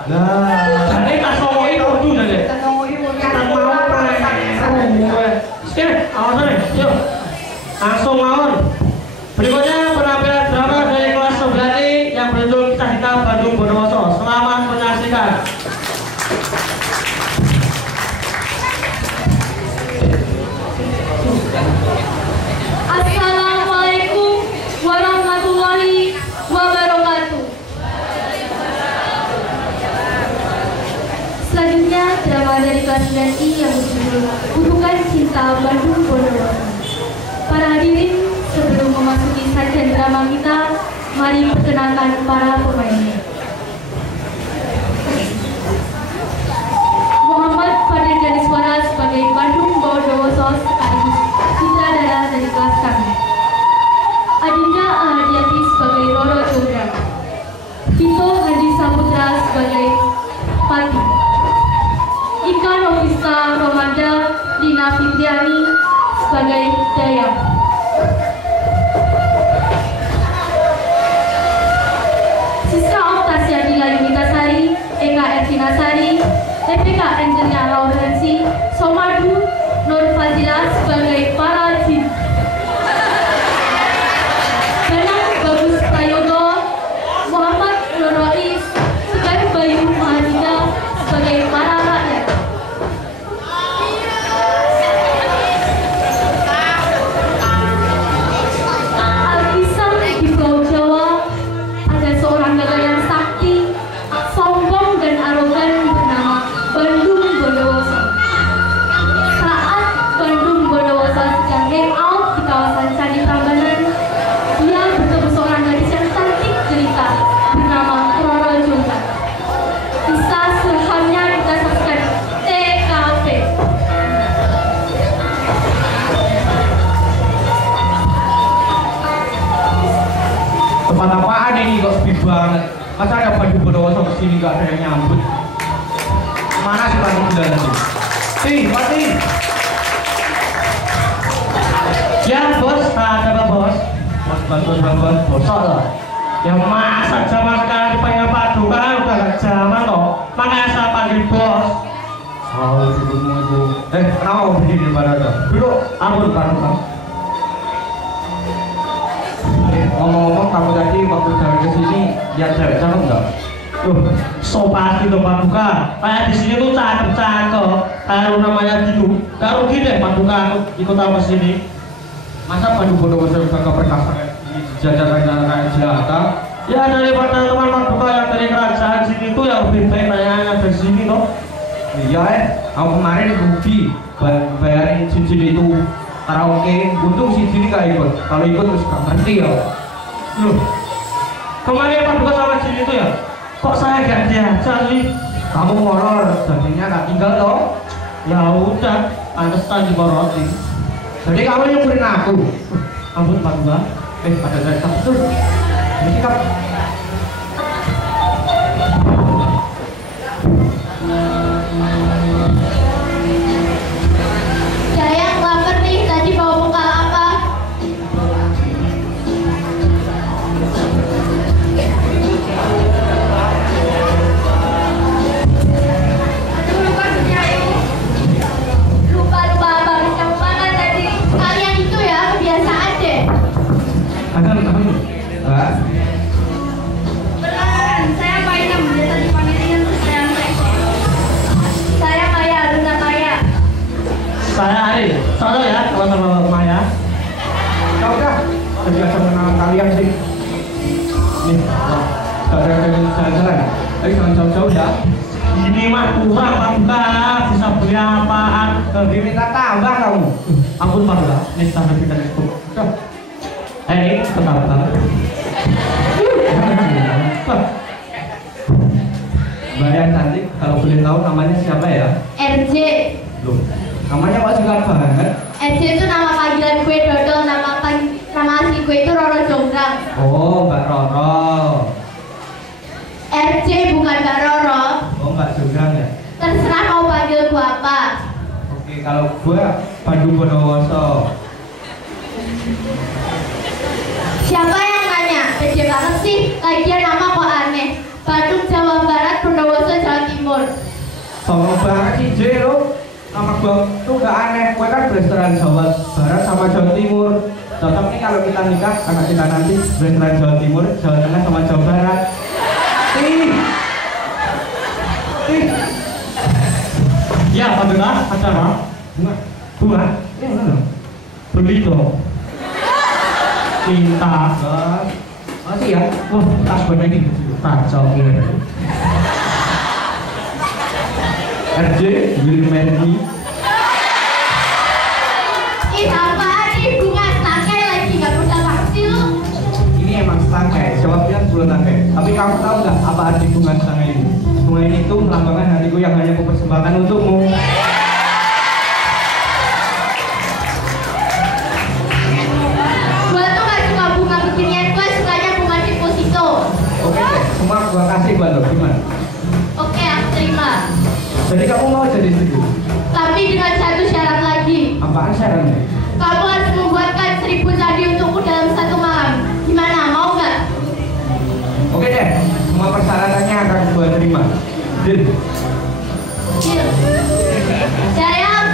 Lah, jane tak somoki kudu jane. Tak mau prek. Sik, awasane. Yuk. Langsung mawon. Berikutnya penampilan drama dari kelas 11 yang berjudul Kisah Hitam Bandung Bondowoso. Selamat menyaksikan. Assalamualaikum warahmatullahi wabarakatuh. Selanjutnya drama dari kelas 9I yang berjudul Kutukan Cinta Bandung Bondowoso. Para hadirin, sebelum memasuki sajian drama kita, mari perkenalkan para pemainnya. Muhammad Fadil Janiswara sebagai Bandung Bondowoso sekaligus sutradara dari kelas kami. Adinda Ahadiati sebagai Roro Jodra. Vito Hadi Saputra sebagai Pati. Ika Novista Romanda Dina Fitriani sebagai Dayang. Siska Oktasia Dila Yumitasari, Eka Ervinasari, TPK Engineer Laurensi, Somadu, Nur Fazila sebagai para jin. Danang Bagus Prayogo, Muhammad Nur Rais sebagai Bayu Mahadinda sebagai para rakyat. Alkisah di Pulau Jawa, ada seorang nelayan sakti, sombong dan arogan bernama Bandung Bondowoso. Saat Bandung Bondowoso sedang hangout di kawasan Candi Prambanan, dia bertemu seorang gadis yang cantik jelita bernama Roro Jonggrang. Kisah selengkapnya kita saksikan TKP. Tempat apaan ini kok sepi banget? Masa ada Bandung Bondowoso kesini gak ada yang nyambut? Mana sih Bandung Bondowoso? Mati. Ya bos, ada apa bos? Bos, bosok lah. Ya masa zaman sekarang dipanggil Paduka udah gak zaman loh. Makanya saya panggil bos. Oh, dudukmu itu. Kenapa berdiri pada itu? Duduk. Ampun Paduka. Ngomong-ngomong, kamu tadi waktu jalan ke sini lihat cewek cakep nggak? So pasti dong Paduka. Kayak di sini tuh cakep. Kayak namanya gitu. Gak rugi deh Paduka ikut aku ke sini. Masa Bandung Bondowoso gak perkasa kayak jajaran kayak jelata? Ya daripada teman Paduka yang dari kerajaan sini tuh yang lebih baik nanya dari sini toh. Iya aku kemarin rugi bayarin cincin itu karaoke, untung si Jini gak ikut. Kalau ikut terus gak ngerti ya. Loh, kemarin Paduka sama Jini itu ya? Kok saya gak diajak sih? Kamu molor, dagingnya gak tinggal toh? Ya udah, pantesan diboroti. Jadi kamu nyukurin aku? Ampun Paduka. Ada dari kamu tuh. Ini kamu. Dayang lapar nih, tadi mau bekal apa? Lupa apa habis kamu makan tadi. Kalian itu ya kebiasaan deh. Ada kamu. tua sama Mama ya. Kau udah terbiasa mengenal kalian sih. Nih, gak ada jalan-jalan. Ayo jangan jauh-jauh ya. Ini mah kurang tambah, bisa beli apaan? Diminta tambah kamu. Ampun Pak Lurah, ini tambah kita itu. Ini betapa. Mbak yang cantik, kalau boleh tahu namanya siapa ya? RJ. Loh, namanya kok singkat banget? RJ itu nama panggilan gue Dodol, nama asli gue itu Roro Jonggrang. Oh, Mbak Roro. RJ bukan Mbak Roro. Oh, Mbak Jonggrang ya? Terserah mau panggil gue apa. Oke, kalau gue Pandu Bondowoso. Siapa yang nanya? Pede banget sih, lagian nama kok aneh. Bandung Jawa Barat, Bondowoso Jawa Timur. Songong banget sih J lo. Nama gue tuh gak aneh. Gue kan blasteran Jawa Barat sama Jawa Timur. Cocok nih kalau kita nikah, anak kita nanti blasteran Jawa Timur, Jawa Tengah sama Jawa Barat. Ya Pak Lurah, ada apa? Bunga? Iya mana? Beli dong. Minta. Masih ya? Wah, tas buat ini. Kacau ini. RJ, Willy Mendy. Ih, apaan nih? Bunga tangkai lagi, gak usah maksi lu. Ini emang setangkai, jawabnya 10 tangkai. Tapi kamu tahu nggak apa arti bunga setangkai ini? Bunga ini tuh melambangkan hatiku yang hanya kupersembahkan untukmu. Gua tuh gak suka bunga beginian, gua sukanya bunga deposito. Oke deh, semua gua kasih buat lo, gimana? Oke, aku terima. Jadi kamu mau jadi istriku? Tapi dengan satu syarat lagi. Apaan syaratnya? Kamu harus membuatkan 1000 candi untukku dalam satu malam. Gimana, mau nggak? Oke deh, semua persyaratannya akan gua terima. Deal. Deal. Sayang.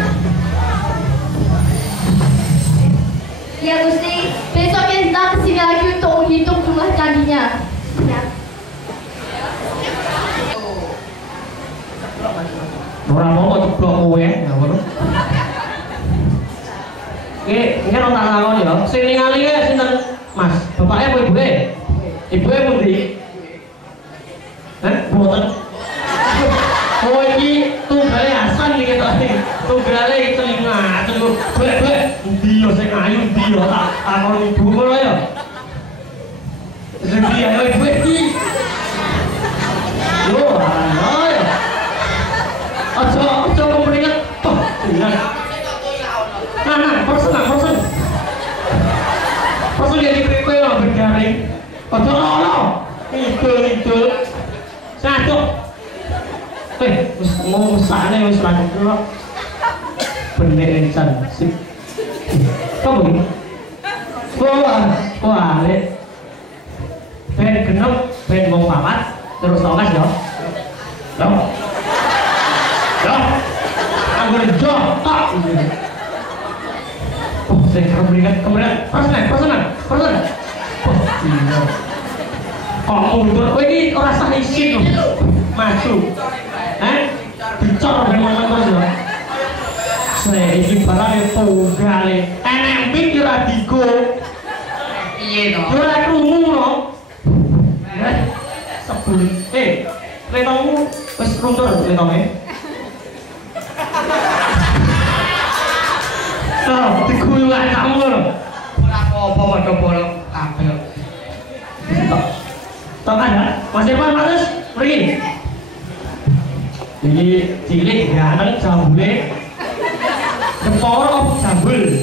Ya Gusti, besok kita kesini lagi untuk menghitung jumlah candinya. Ya. Orang mau ceplok kowe, ya ngono. Ini kan tak takon ya. Sing ningali ya sinten? Mas, bapaknya apa ibuke? Ibuke pundi? Boten. Oh iki tunggale Hasan iki to. Tunggale telinga, terus golek-golek. Ndi yo sing ayu, ndi yo tak takon ibu ngono ya. Sing ndi ayo ibu iki. Yo, ayo ya. Aja kemringet. Toh, iya. Nah, persen. Persen jadi kue lah bergaring. Aja ono. Itu. Satu. Wis mau mesane wis ra kok. Bener encan sip. Kamu ini? Wah, le. Ben genep, ben wong papat, terus tokas ya. Loh. Aku rejo, tak. Oh, saya kemudian persenan. Oh, iya. Kok mundur? Oh, ini rasa isin loh. Maju. Dicor memang terus ya. Saya ini barangnya tunggale. Enek pik kira digo. Iya toh. Ora krungu loh. Sebul. Letomu wis runtur letome. Oh, diguyu kamu lho. Ora apa-apa padha bolong kabel. Tok ada. Mas Irfan Mas, pergi. Ini cilik ganteng jambule. The power of jambul.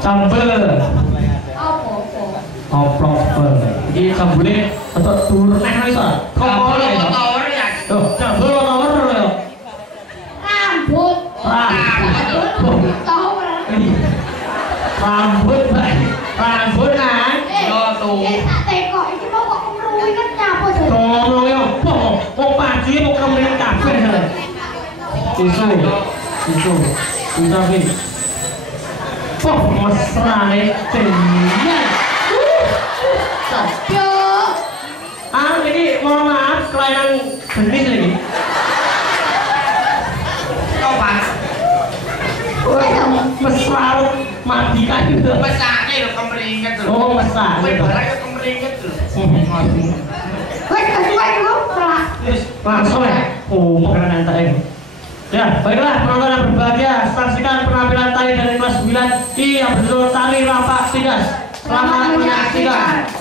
Jambul. Oprol. Iki jambule tetep dhuwur neh wis ora. Kompol ya. Tuh, jambul tower lho. Rambut. Rambut nang. Yo tuh. Tak teko iki mau kok kemruwi kan nyapa jadi. Tolong ya opo? Wong pagi mau kemen kabeh. Isu. Tapi. Oh, mesrane tenan. Yo. Ini mohon maaf kelainan jenis ini. Topan. Mesake lho kemringet lho. Oh, mesake. Kowe barang yo kemringet lho. Wes kesuwen lu telah. Terus langsung ya. Oh, makanan entek. Ya, baiklah penonton yang berbahagia, saksikan penampilan tari dari kelas 9 I yang berjudul Tari Rampak Tidas. Selamat menyaksikan.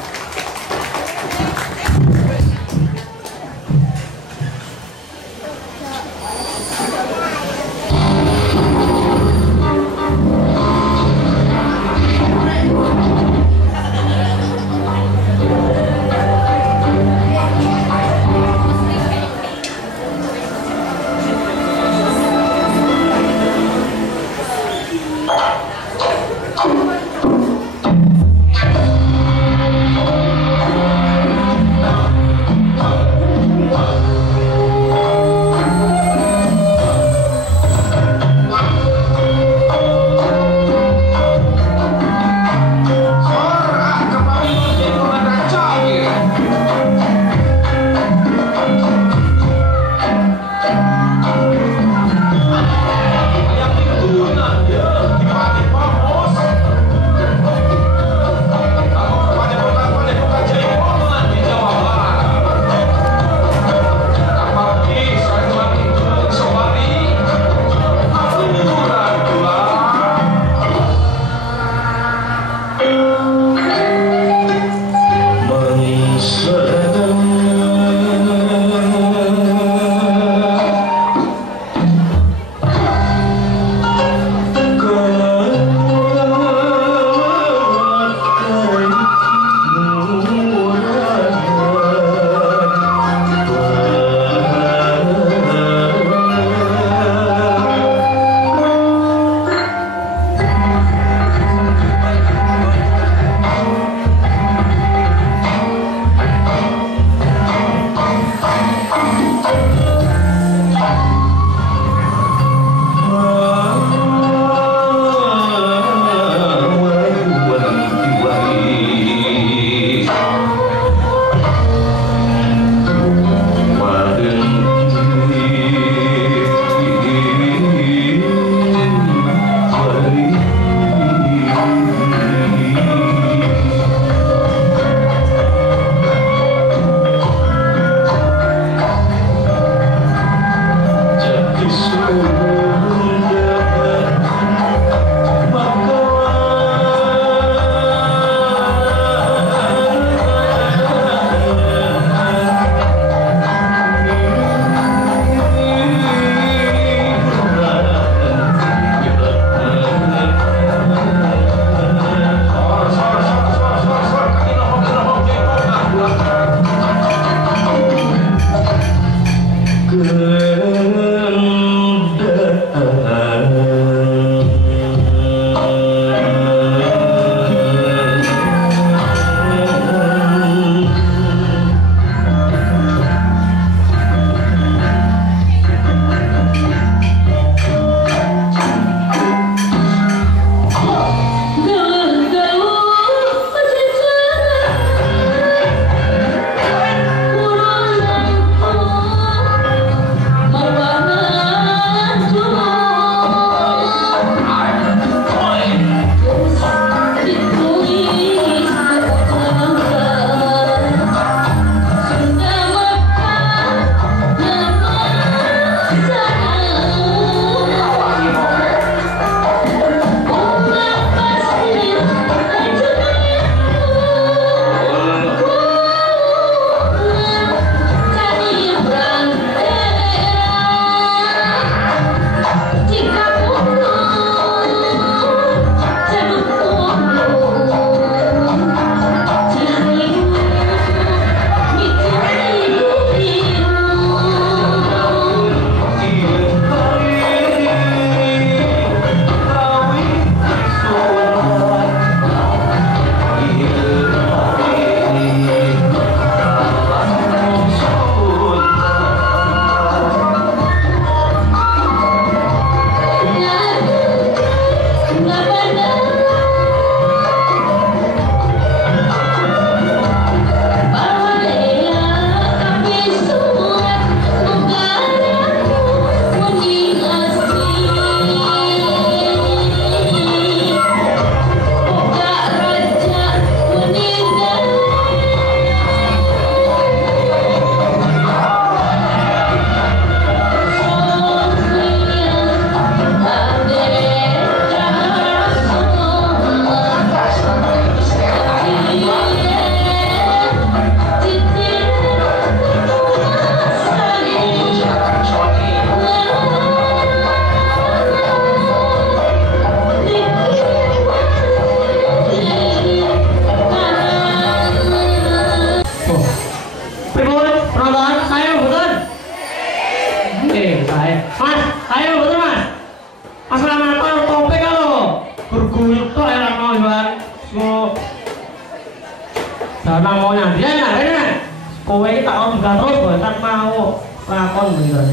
kok lakon bener.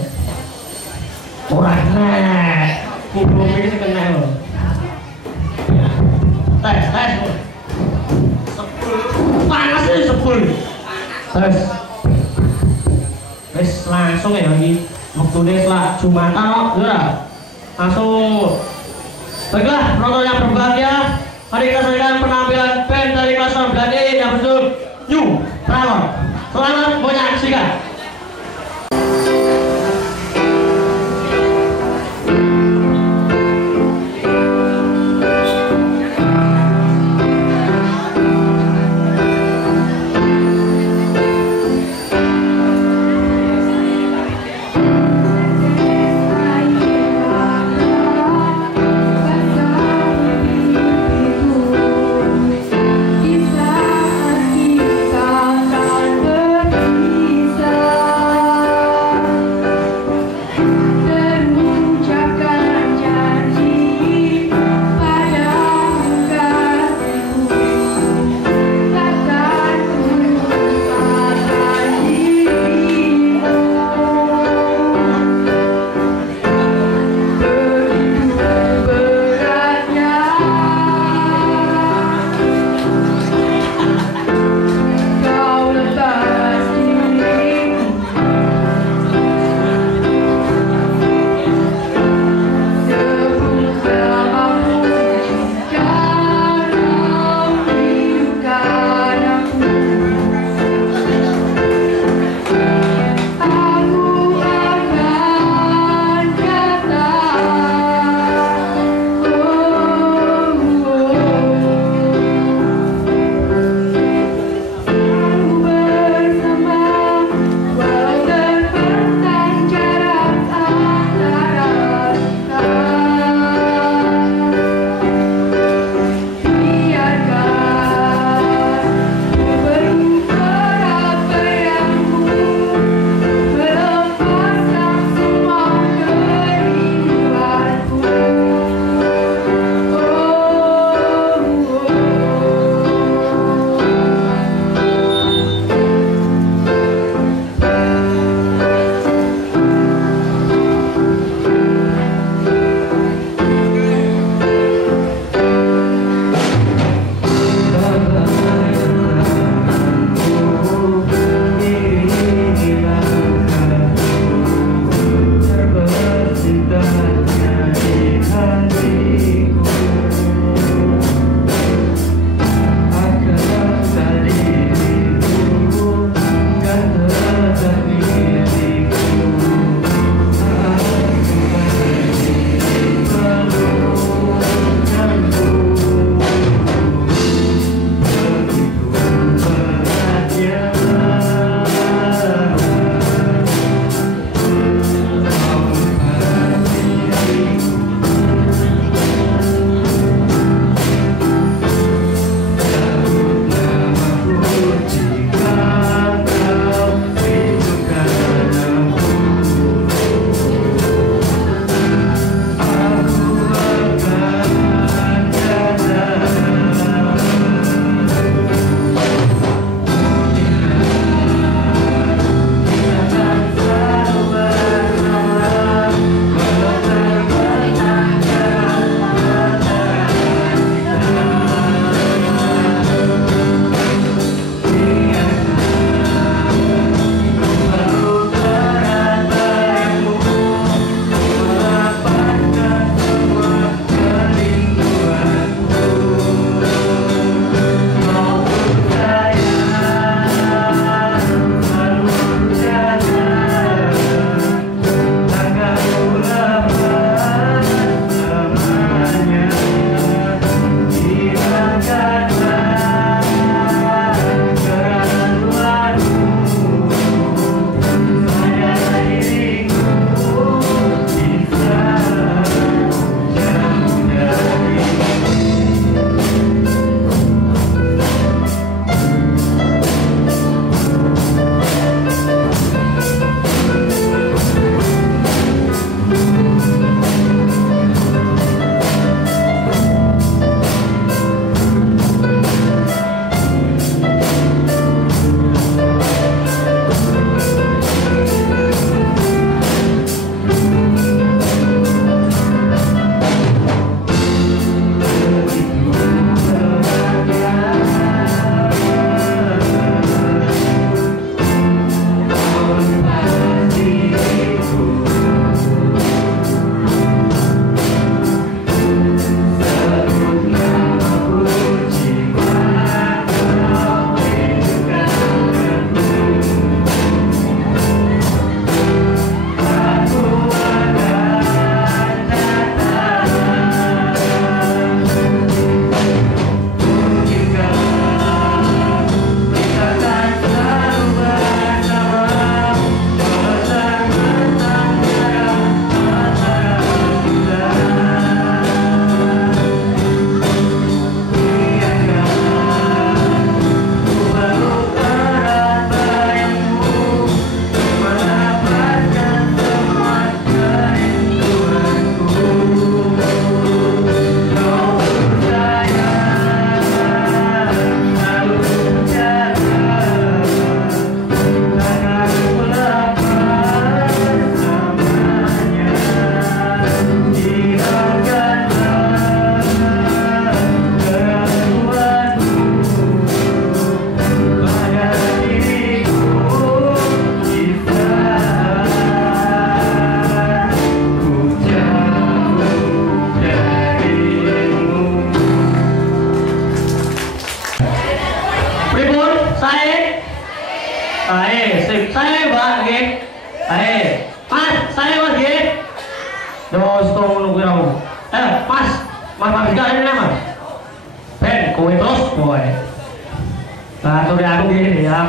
Ora nek. Kudu iki sing kena lho. Tes. Sepul. Panas iki sepul. Tes. Wis langsung ya iki. Waktune selak Jumatan kok, ya. Langsung. Baiklah, penonton yang berbahagia, mari kita saksikan penampilan band dari kelas 9 yang berjudul New Pralon. Selamat menyaksikan. Bisa kita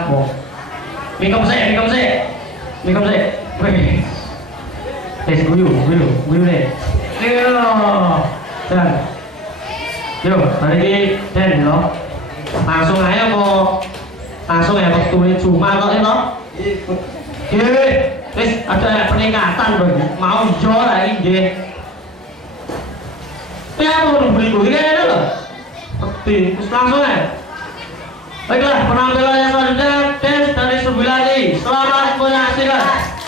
Mo. Mikom sih. Wih. Guyu deh. Dan yuk, hari ini Dan loh. Langsung aja mau langsung ya waktu cuma kok itu. Wis ada peningkatan bang. Mau jual lagi deh. Ya mau beli ini loh. Terus langsung aja. Baiklah, penampilan yang selanjutnya dance dari Subilani. Selamat menyaksikan.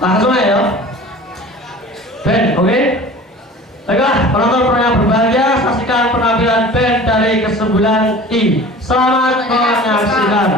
Langsung aja ya. Band, oke? Baiklah, penonton yang berbahagia, saksikan penampilan band dari ke-9I. Selamat menyaksikan.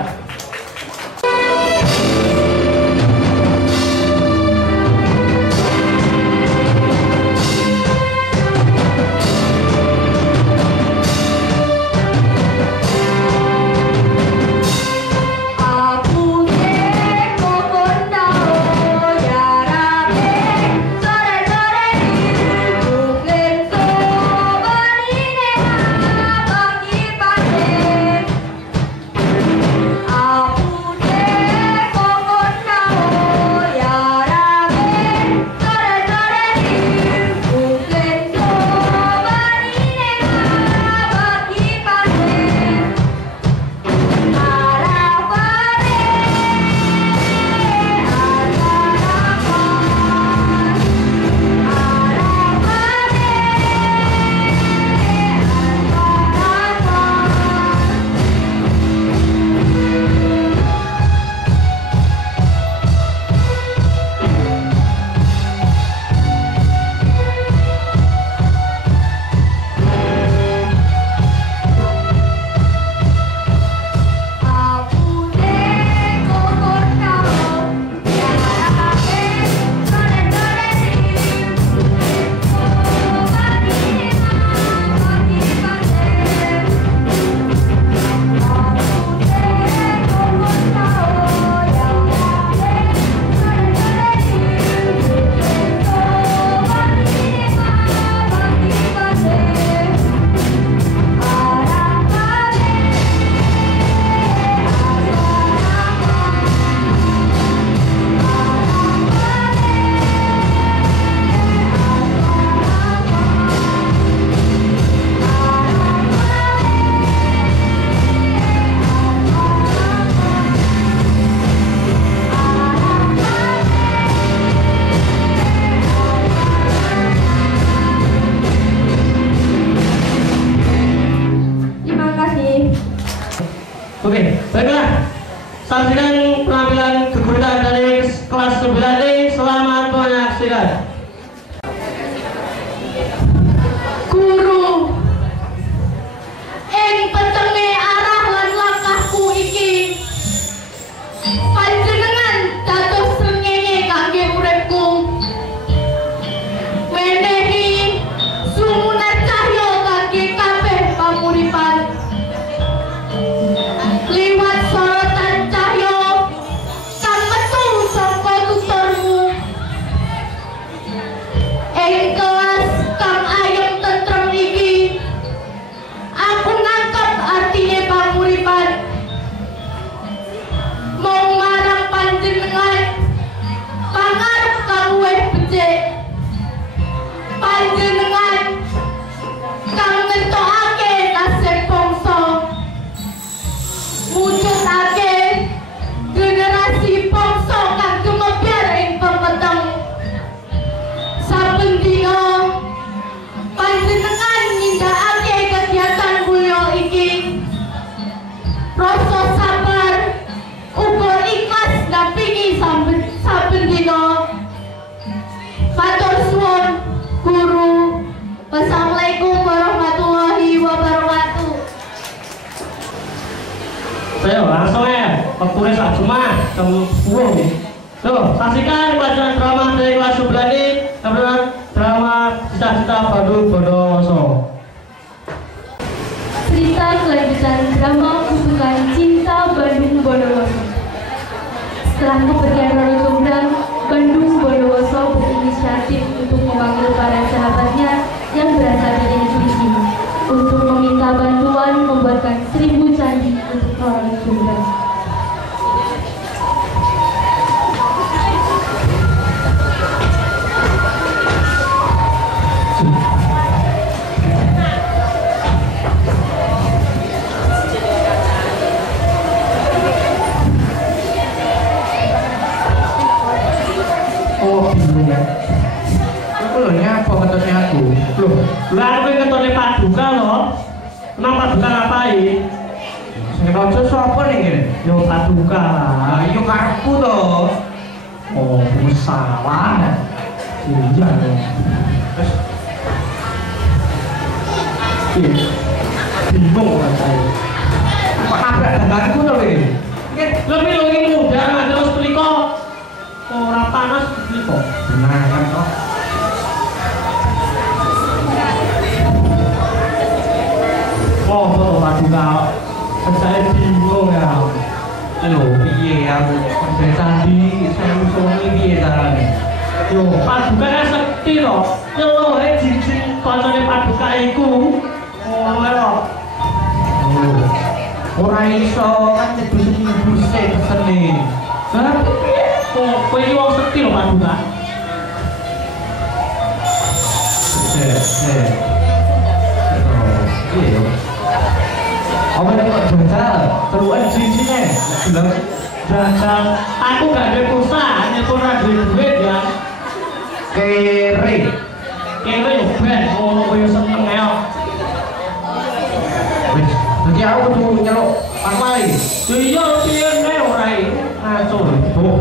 Oke, baiklah. Saksikan penampilan keguruan dari kelas 9D. Selamat menyaksikan. Guru, ing petenge arah lan langkahku iki, panjenengan dados srengenge kangge uripku. Menehi sumunar cahya kangge kabeh pamuripan. Liwat sorotan cahya kang metu saka tuturmu. Ing kelas kang ayem tentrem iki, aku nangkep artine pamuripan. Mung marang panjenengan pangarep kang luwih becik. Panjenengan kang ngetokake nasib bangsa, wujudake generasi bangsa kang gumebyar ing pepeteng. Saben dina panjenengan nindakake kegiatan mulya iki, rasa sabar uga ikhlas dampingi saben dina. Matur suwun Guru. Wassalamualaikum warahmatullahi wabarakatuh. Ayo langsung ya, waktunya sak cuma jam 10 nih. Tuh, saksikan pelajaran drama dari kelas 11 ini, drama Cita-Cita Bandung Bondowoso. Cerita kelanjutan drama Kutukan Cinta Bandung Bondowoso. Setelah kepergian Roro Jonggrang, Bandung Bondowoso berinisiatif untuk memanggil para sahabatnya yang berasal dari negeri sini untuk meminta bantuan membuatkan 1000 candi untuk Roro Jonggrang. Oh, bingung. Aku loh nyapa ketutnya aku. Loh, Lah aku ketone Paduka loh. Emang Paduka ngapain? sing rojo sapa ning kene? Yo Paduka lah. Ah, yo karepku to. Oh, salah. Iya dong. Terus Bingung kan saya. kok nabrak dandanku to iki? Lebih lo ini muda, terus peliko orang panas peliko. Benar kan kok. Oh, betul Paduka. Saya bingung ya. Lho, piye aku dari tadi saya suami piye carane? Yo, Paduka kan sekti loh. Nyelo jijik koncone Paduka iku. Oh, lho. Ora iso kan nyedus seminggu sik pesene. Hah? Oh, kowe iki wong sekti loh Paduka. Iya. Apa nek kok jajal? Teruan sini bilang Jajal, aku gak ada pulsa, hanya ora duwe duit ya. kere. Kene yo ben ngono koyo seneng ya. Wis, dadi aku kudu nyeluk parmai. Yo iya piye nek ora iki. Ngacur. Tuh.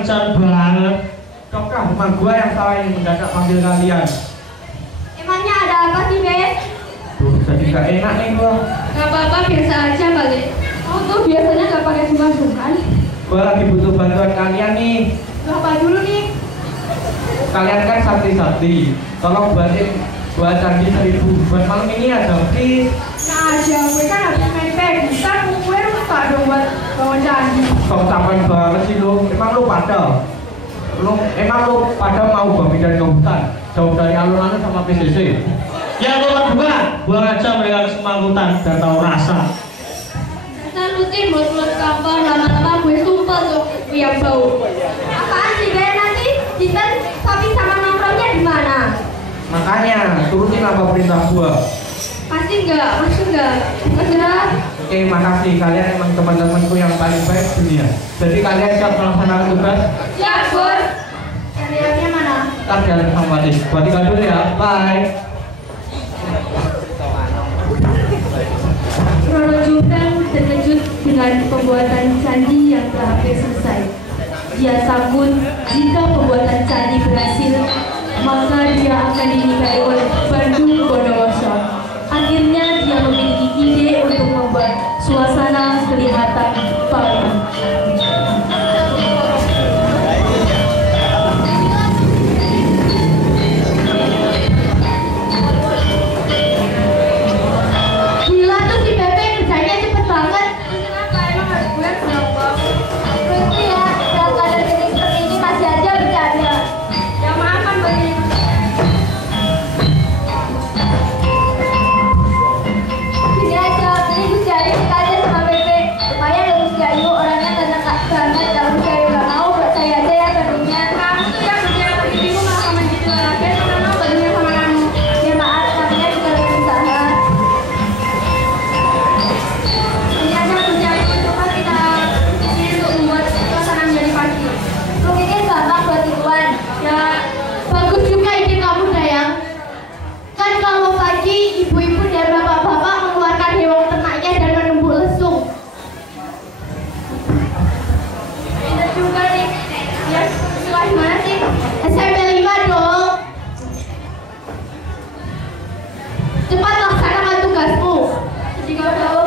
kerjaan banget. Dokter, bukan gua yang salah ini mendadak panggil kalian. Emangnya ada apa sih, Be? Tuh, jadi gak enak nih gua. Gak apa-apa, biasa aja kali. Kamu tuh biasanya gak pakai sungkan-sungkan. Gua lagi butuh bantuan kalian nih. Apa dulu nih? Kalian kan sakti-sakti. Tolong buat candi 1000 buat malam ini aja, please. Nah aja, gue kan habis main badminton, gue lupa dong buat bangun candi. Kok capan banget sih lu? Emang lu pada mau gua pindah ke hutan jauh dari alun-alun sama PCC? Ya nomor 2, buang aja mereka ke semangkutan dan tahu rasa. Saya rutin buat kantor, lama-lama gue sumpah tuh yang bau. Apaan sih, Be? Nanti Dinten sapi sama nongkrongnya di mana? Makanya turutin apa perintah gua. Pasti enggak, Udah. Oke, makasih. Kalian emang teman-temanku yang paling baik di dunia. Jadi kalian siap melaksanakan tugas? Siap, Bos. Yang mana? Ntar jalan sama Wadi. Wadi dulu ya. Bye. Roro Jumrang terkejut dengan pembuatan candi yang telah hampir selesai. Dia sambut jika pembuatan candi berhasil, maka dia akan dinikahi oleh Bandung Bondowoso. Akhirnya dia memiliki ide untuk membuat suasana kelihatan baru. Gila tuh si Bebe kerjanya cepet banget. Kenapa? Emang harus gue kenapa? Berarti ya, dalam keadaan genting seperti ini masih aja bercanda. Ya maafkan bagi gini aja, beli Gus Jayu kita aja sama Bebe. Lumayan loh Gus Jayu, orangnya ganteng banget. Kalau Gus Jayu gak mau, buat saya aja ya bajunya. Kamu tuh yang kerja lagi bingung malah sama gitu anaknya. Karena mau bajunya sama kamu. Ya maaf, namanya juga lagi usaha. Ini aja Gus Jayu, coba kita ini untuk membuat suasana menjadi pagi. Lu pikir gampang buat ituan? Ya, bagus juga ide kamu, Dayang. Kan kalau pagi ibu-ibu dan bapak-bapak mengeluarkan hewan ternaknya dan menembuk lesung. Bener juga nih. Ya, sekolah di mana sih? SMP 5 dong. Cepat laksanakan tugasmu. Jadi kalau tahu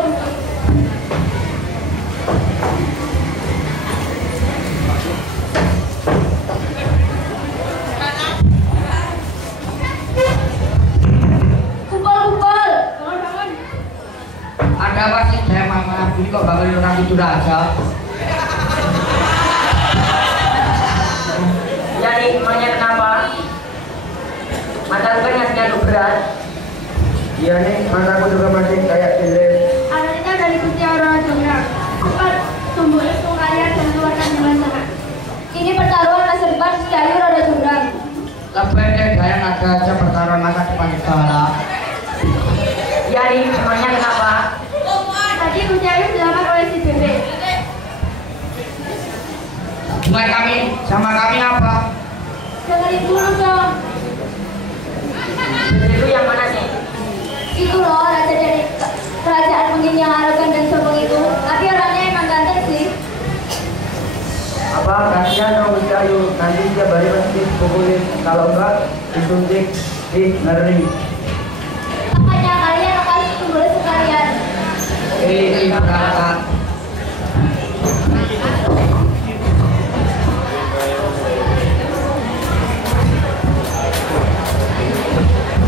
kumpul-kumpul. Ada apa sih saya mama ini kok bangun orang tidur aja? Jadi emangnya kenapa? Mata lu kan ngasih berat. Iya nih, mataku juga masih kayak jelek. Adanya dari Gusti Allah Jumrang. Cepat tumbuh lesung kalian dan keluarkan jalan tengah. Ini pertaruhan masa depan Gus Jayu Roda Jumrang. Lebih deh Dayang ada aja pertaruhan masa depan segala. Jadi emangnya kenapa? Tadi Gus Jayu dilamar oleh si Bebe. Bukan kami sama kami apa? Dengerin dulu dong. Itu yang mana sih? Itu loh raja dari kerajaan mungkin yang arogan dan sombong itu. Tapi orangnya emang ganteng sih. Apa kasihan dong Gus Jayu, nanti dia balik pasti dipukulin, kalau enggak disuntik, ngeri. Makanya kalian akan tumbuh lesung kalian. Ini berangkat.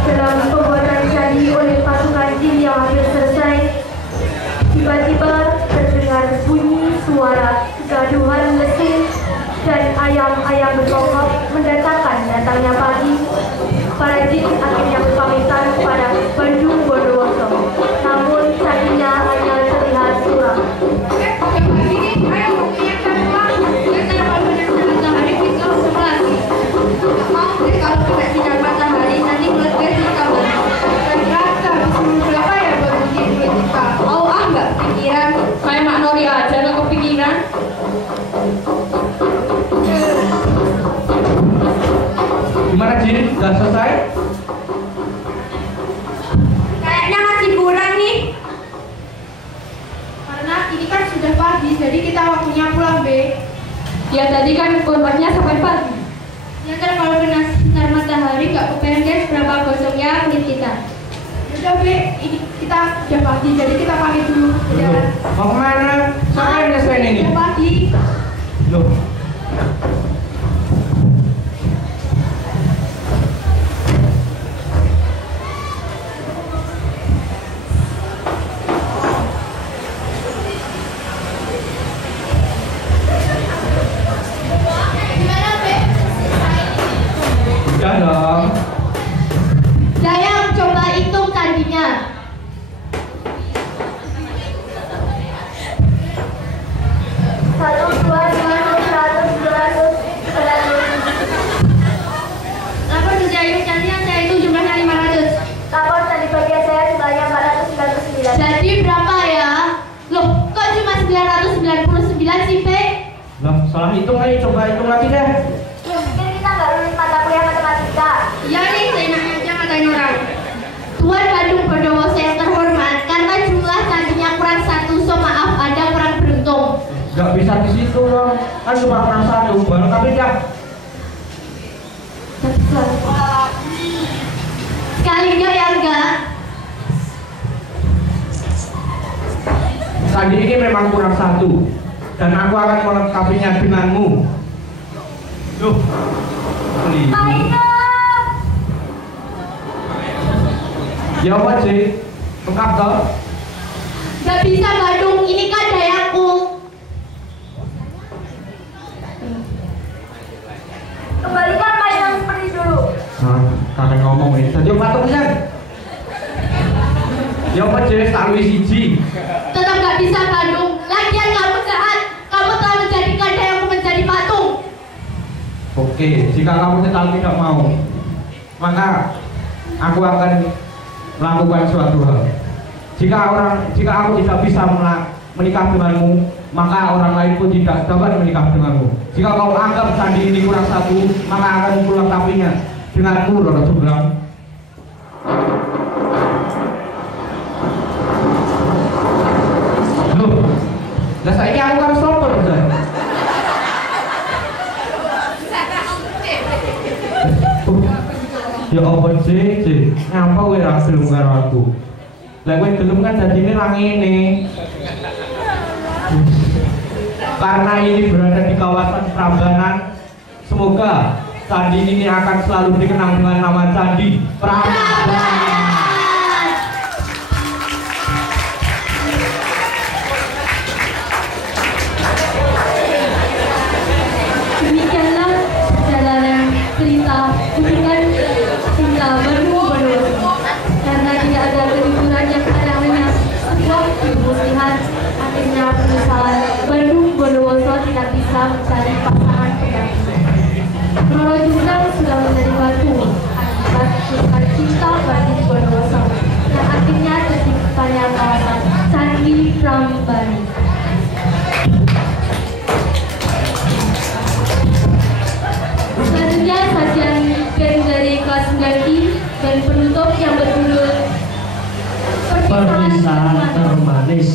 Dalam pembuatan candi oleh pasukan jin yang hampir selesai, tiba-tiba terdengar bunyi suara kegaduhan mesin dan ayam-ayam berkokok mendatangkan datangnya pagi. Para jin akhirnya berpamitan kepada Bandung Bondowoso, namun candinya hanya terlihat suram. Mau deh kalau kena sinar matahari nanti mulut gue dikabur. Kira-kira habis berapa ya baru duit kita? Mau nggak pikiran? Kayak Mak Nori aja nggak kepikiran. Gimana Jin? Udah selesai? Kayaknya masih kurang nih. Karena ini kan sudah pagi, jadi kita waktunya pulang, Be. Ya tadi kan korbannya sampai pagi. Ya kan kalau kena sinar matahari nggak kepengen berapa gosongnya kulit kita. Udah Be, ini kita udah pagi jadi kita pamit dulu. Udah. Mau kemana? Sampai nyelesain ini. Udah pagi. Loh. Udah dong. Dayang coba hitung candinya. Satu, dua, 100, 200, 300. Lapor ke Dayang candinya saya hitung jumlahnya 500. Lapor tadi bagian saya jumlahnya 499. Jadi berapa ya? Loh, kok cuma 999 sih, Pe? Lah, salah hitung aja, coba hitung lagi deh. Mungkin kita nggak lulus mata kuliah matematika. Iya nih, seenaknya aja ngatain orang. Tuan Bandung Bondowoso yang terhormat, karena jumlah candinya kurang 1, so maaf Anda kurang beruntung. Gak bisa di situ dong. Kan cuma kurang 1, baru tapi ya. Sekali enggak ya enggak? Sandi ini memang kurang 1, dan aku akan melengkapinya denganmu. Duh. Ya apa sih? Lengkap toh? Gak bisa Bandung, ini kan dayangku. Kembalikan mainan seperti dulu. Nah, kakek ngomong ini. Jadi patung ya. Ya apa sih? Salwi siji. Tetap gak bisa Bandung. Lagian kamu jahat, kamu telah menjadikan dayangku menjadi patung. Oke, jika kamu tetap tidak mau, maka aku akan melakukan suatu hal. Jika aku tidak bisa menikah denganmu, maka orang lain pun tidak dapat menikah denganmu. Jika kau anggap sandi ini kurang 1, maka akan melengkapinya denganmu, Roro Sugeng. Loh, lah saiki aku harus sopo udah. Ya apa sih? Ngapa kowe ra gelem karo aku? Lah kowe gelem kan dadine ra ngene. Karena ini berada di kawasan Prambanan, semoga candi ini akan selalu dikenang dengan nama Candi Prambanan. Demikianlah perjalanan cerita hubungan cinta Bandung Bondowoso. Karena tidak ada kejujuran yang adanya sebuah kemudian akhirnya penyesalan Bandung Bondowoso tidak bisa mencari pasangan pendamping. Roro Sugeng sudah menerima tuh akibat hubungan cinta Bandung Bondowoso yang akhirnya terciptanya kawasan Candi Prambanan. Selanjutnya sajian band dari kelas 9I dan penutup yang berjudul Perpisahan Termanis.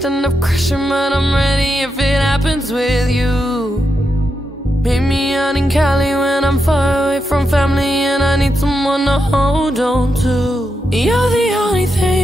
just end up crashing, but I'm ready if it happens with you. Meet me out in Cali when I'm far away from family and I need someone to hold on to. You're the only thing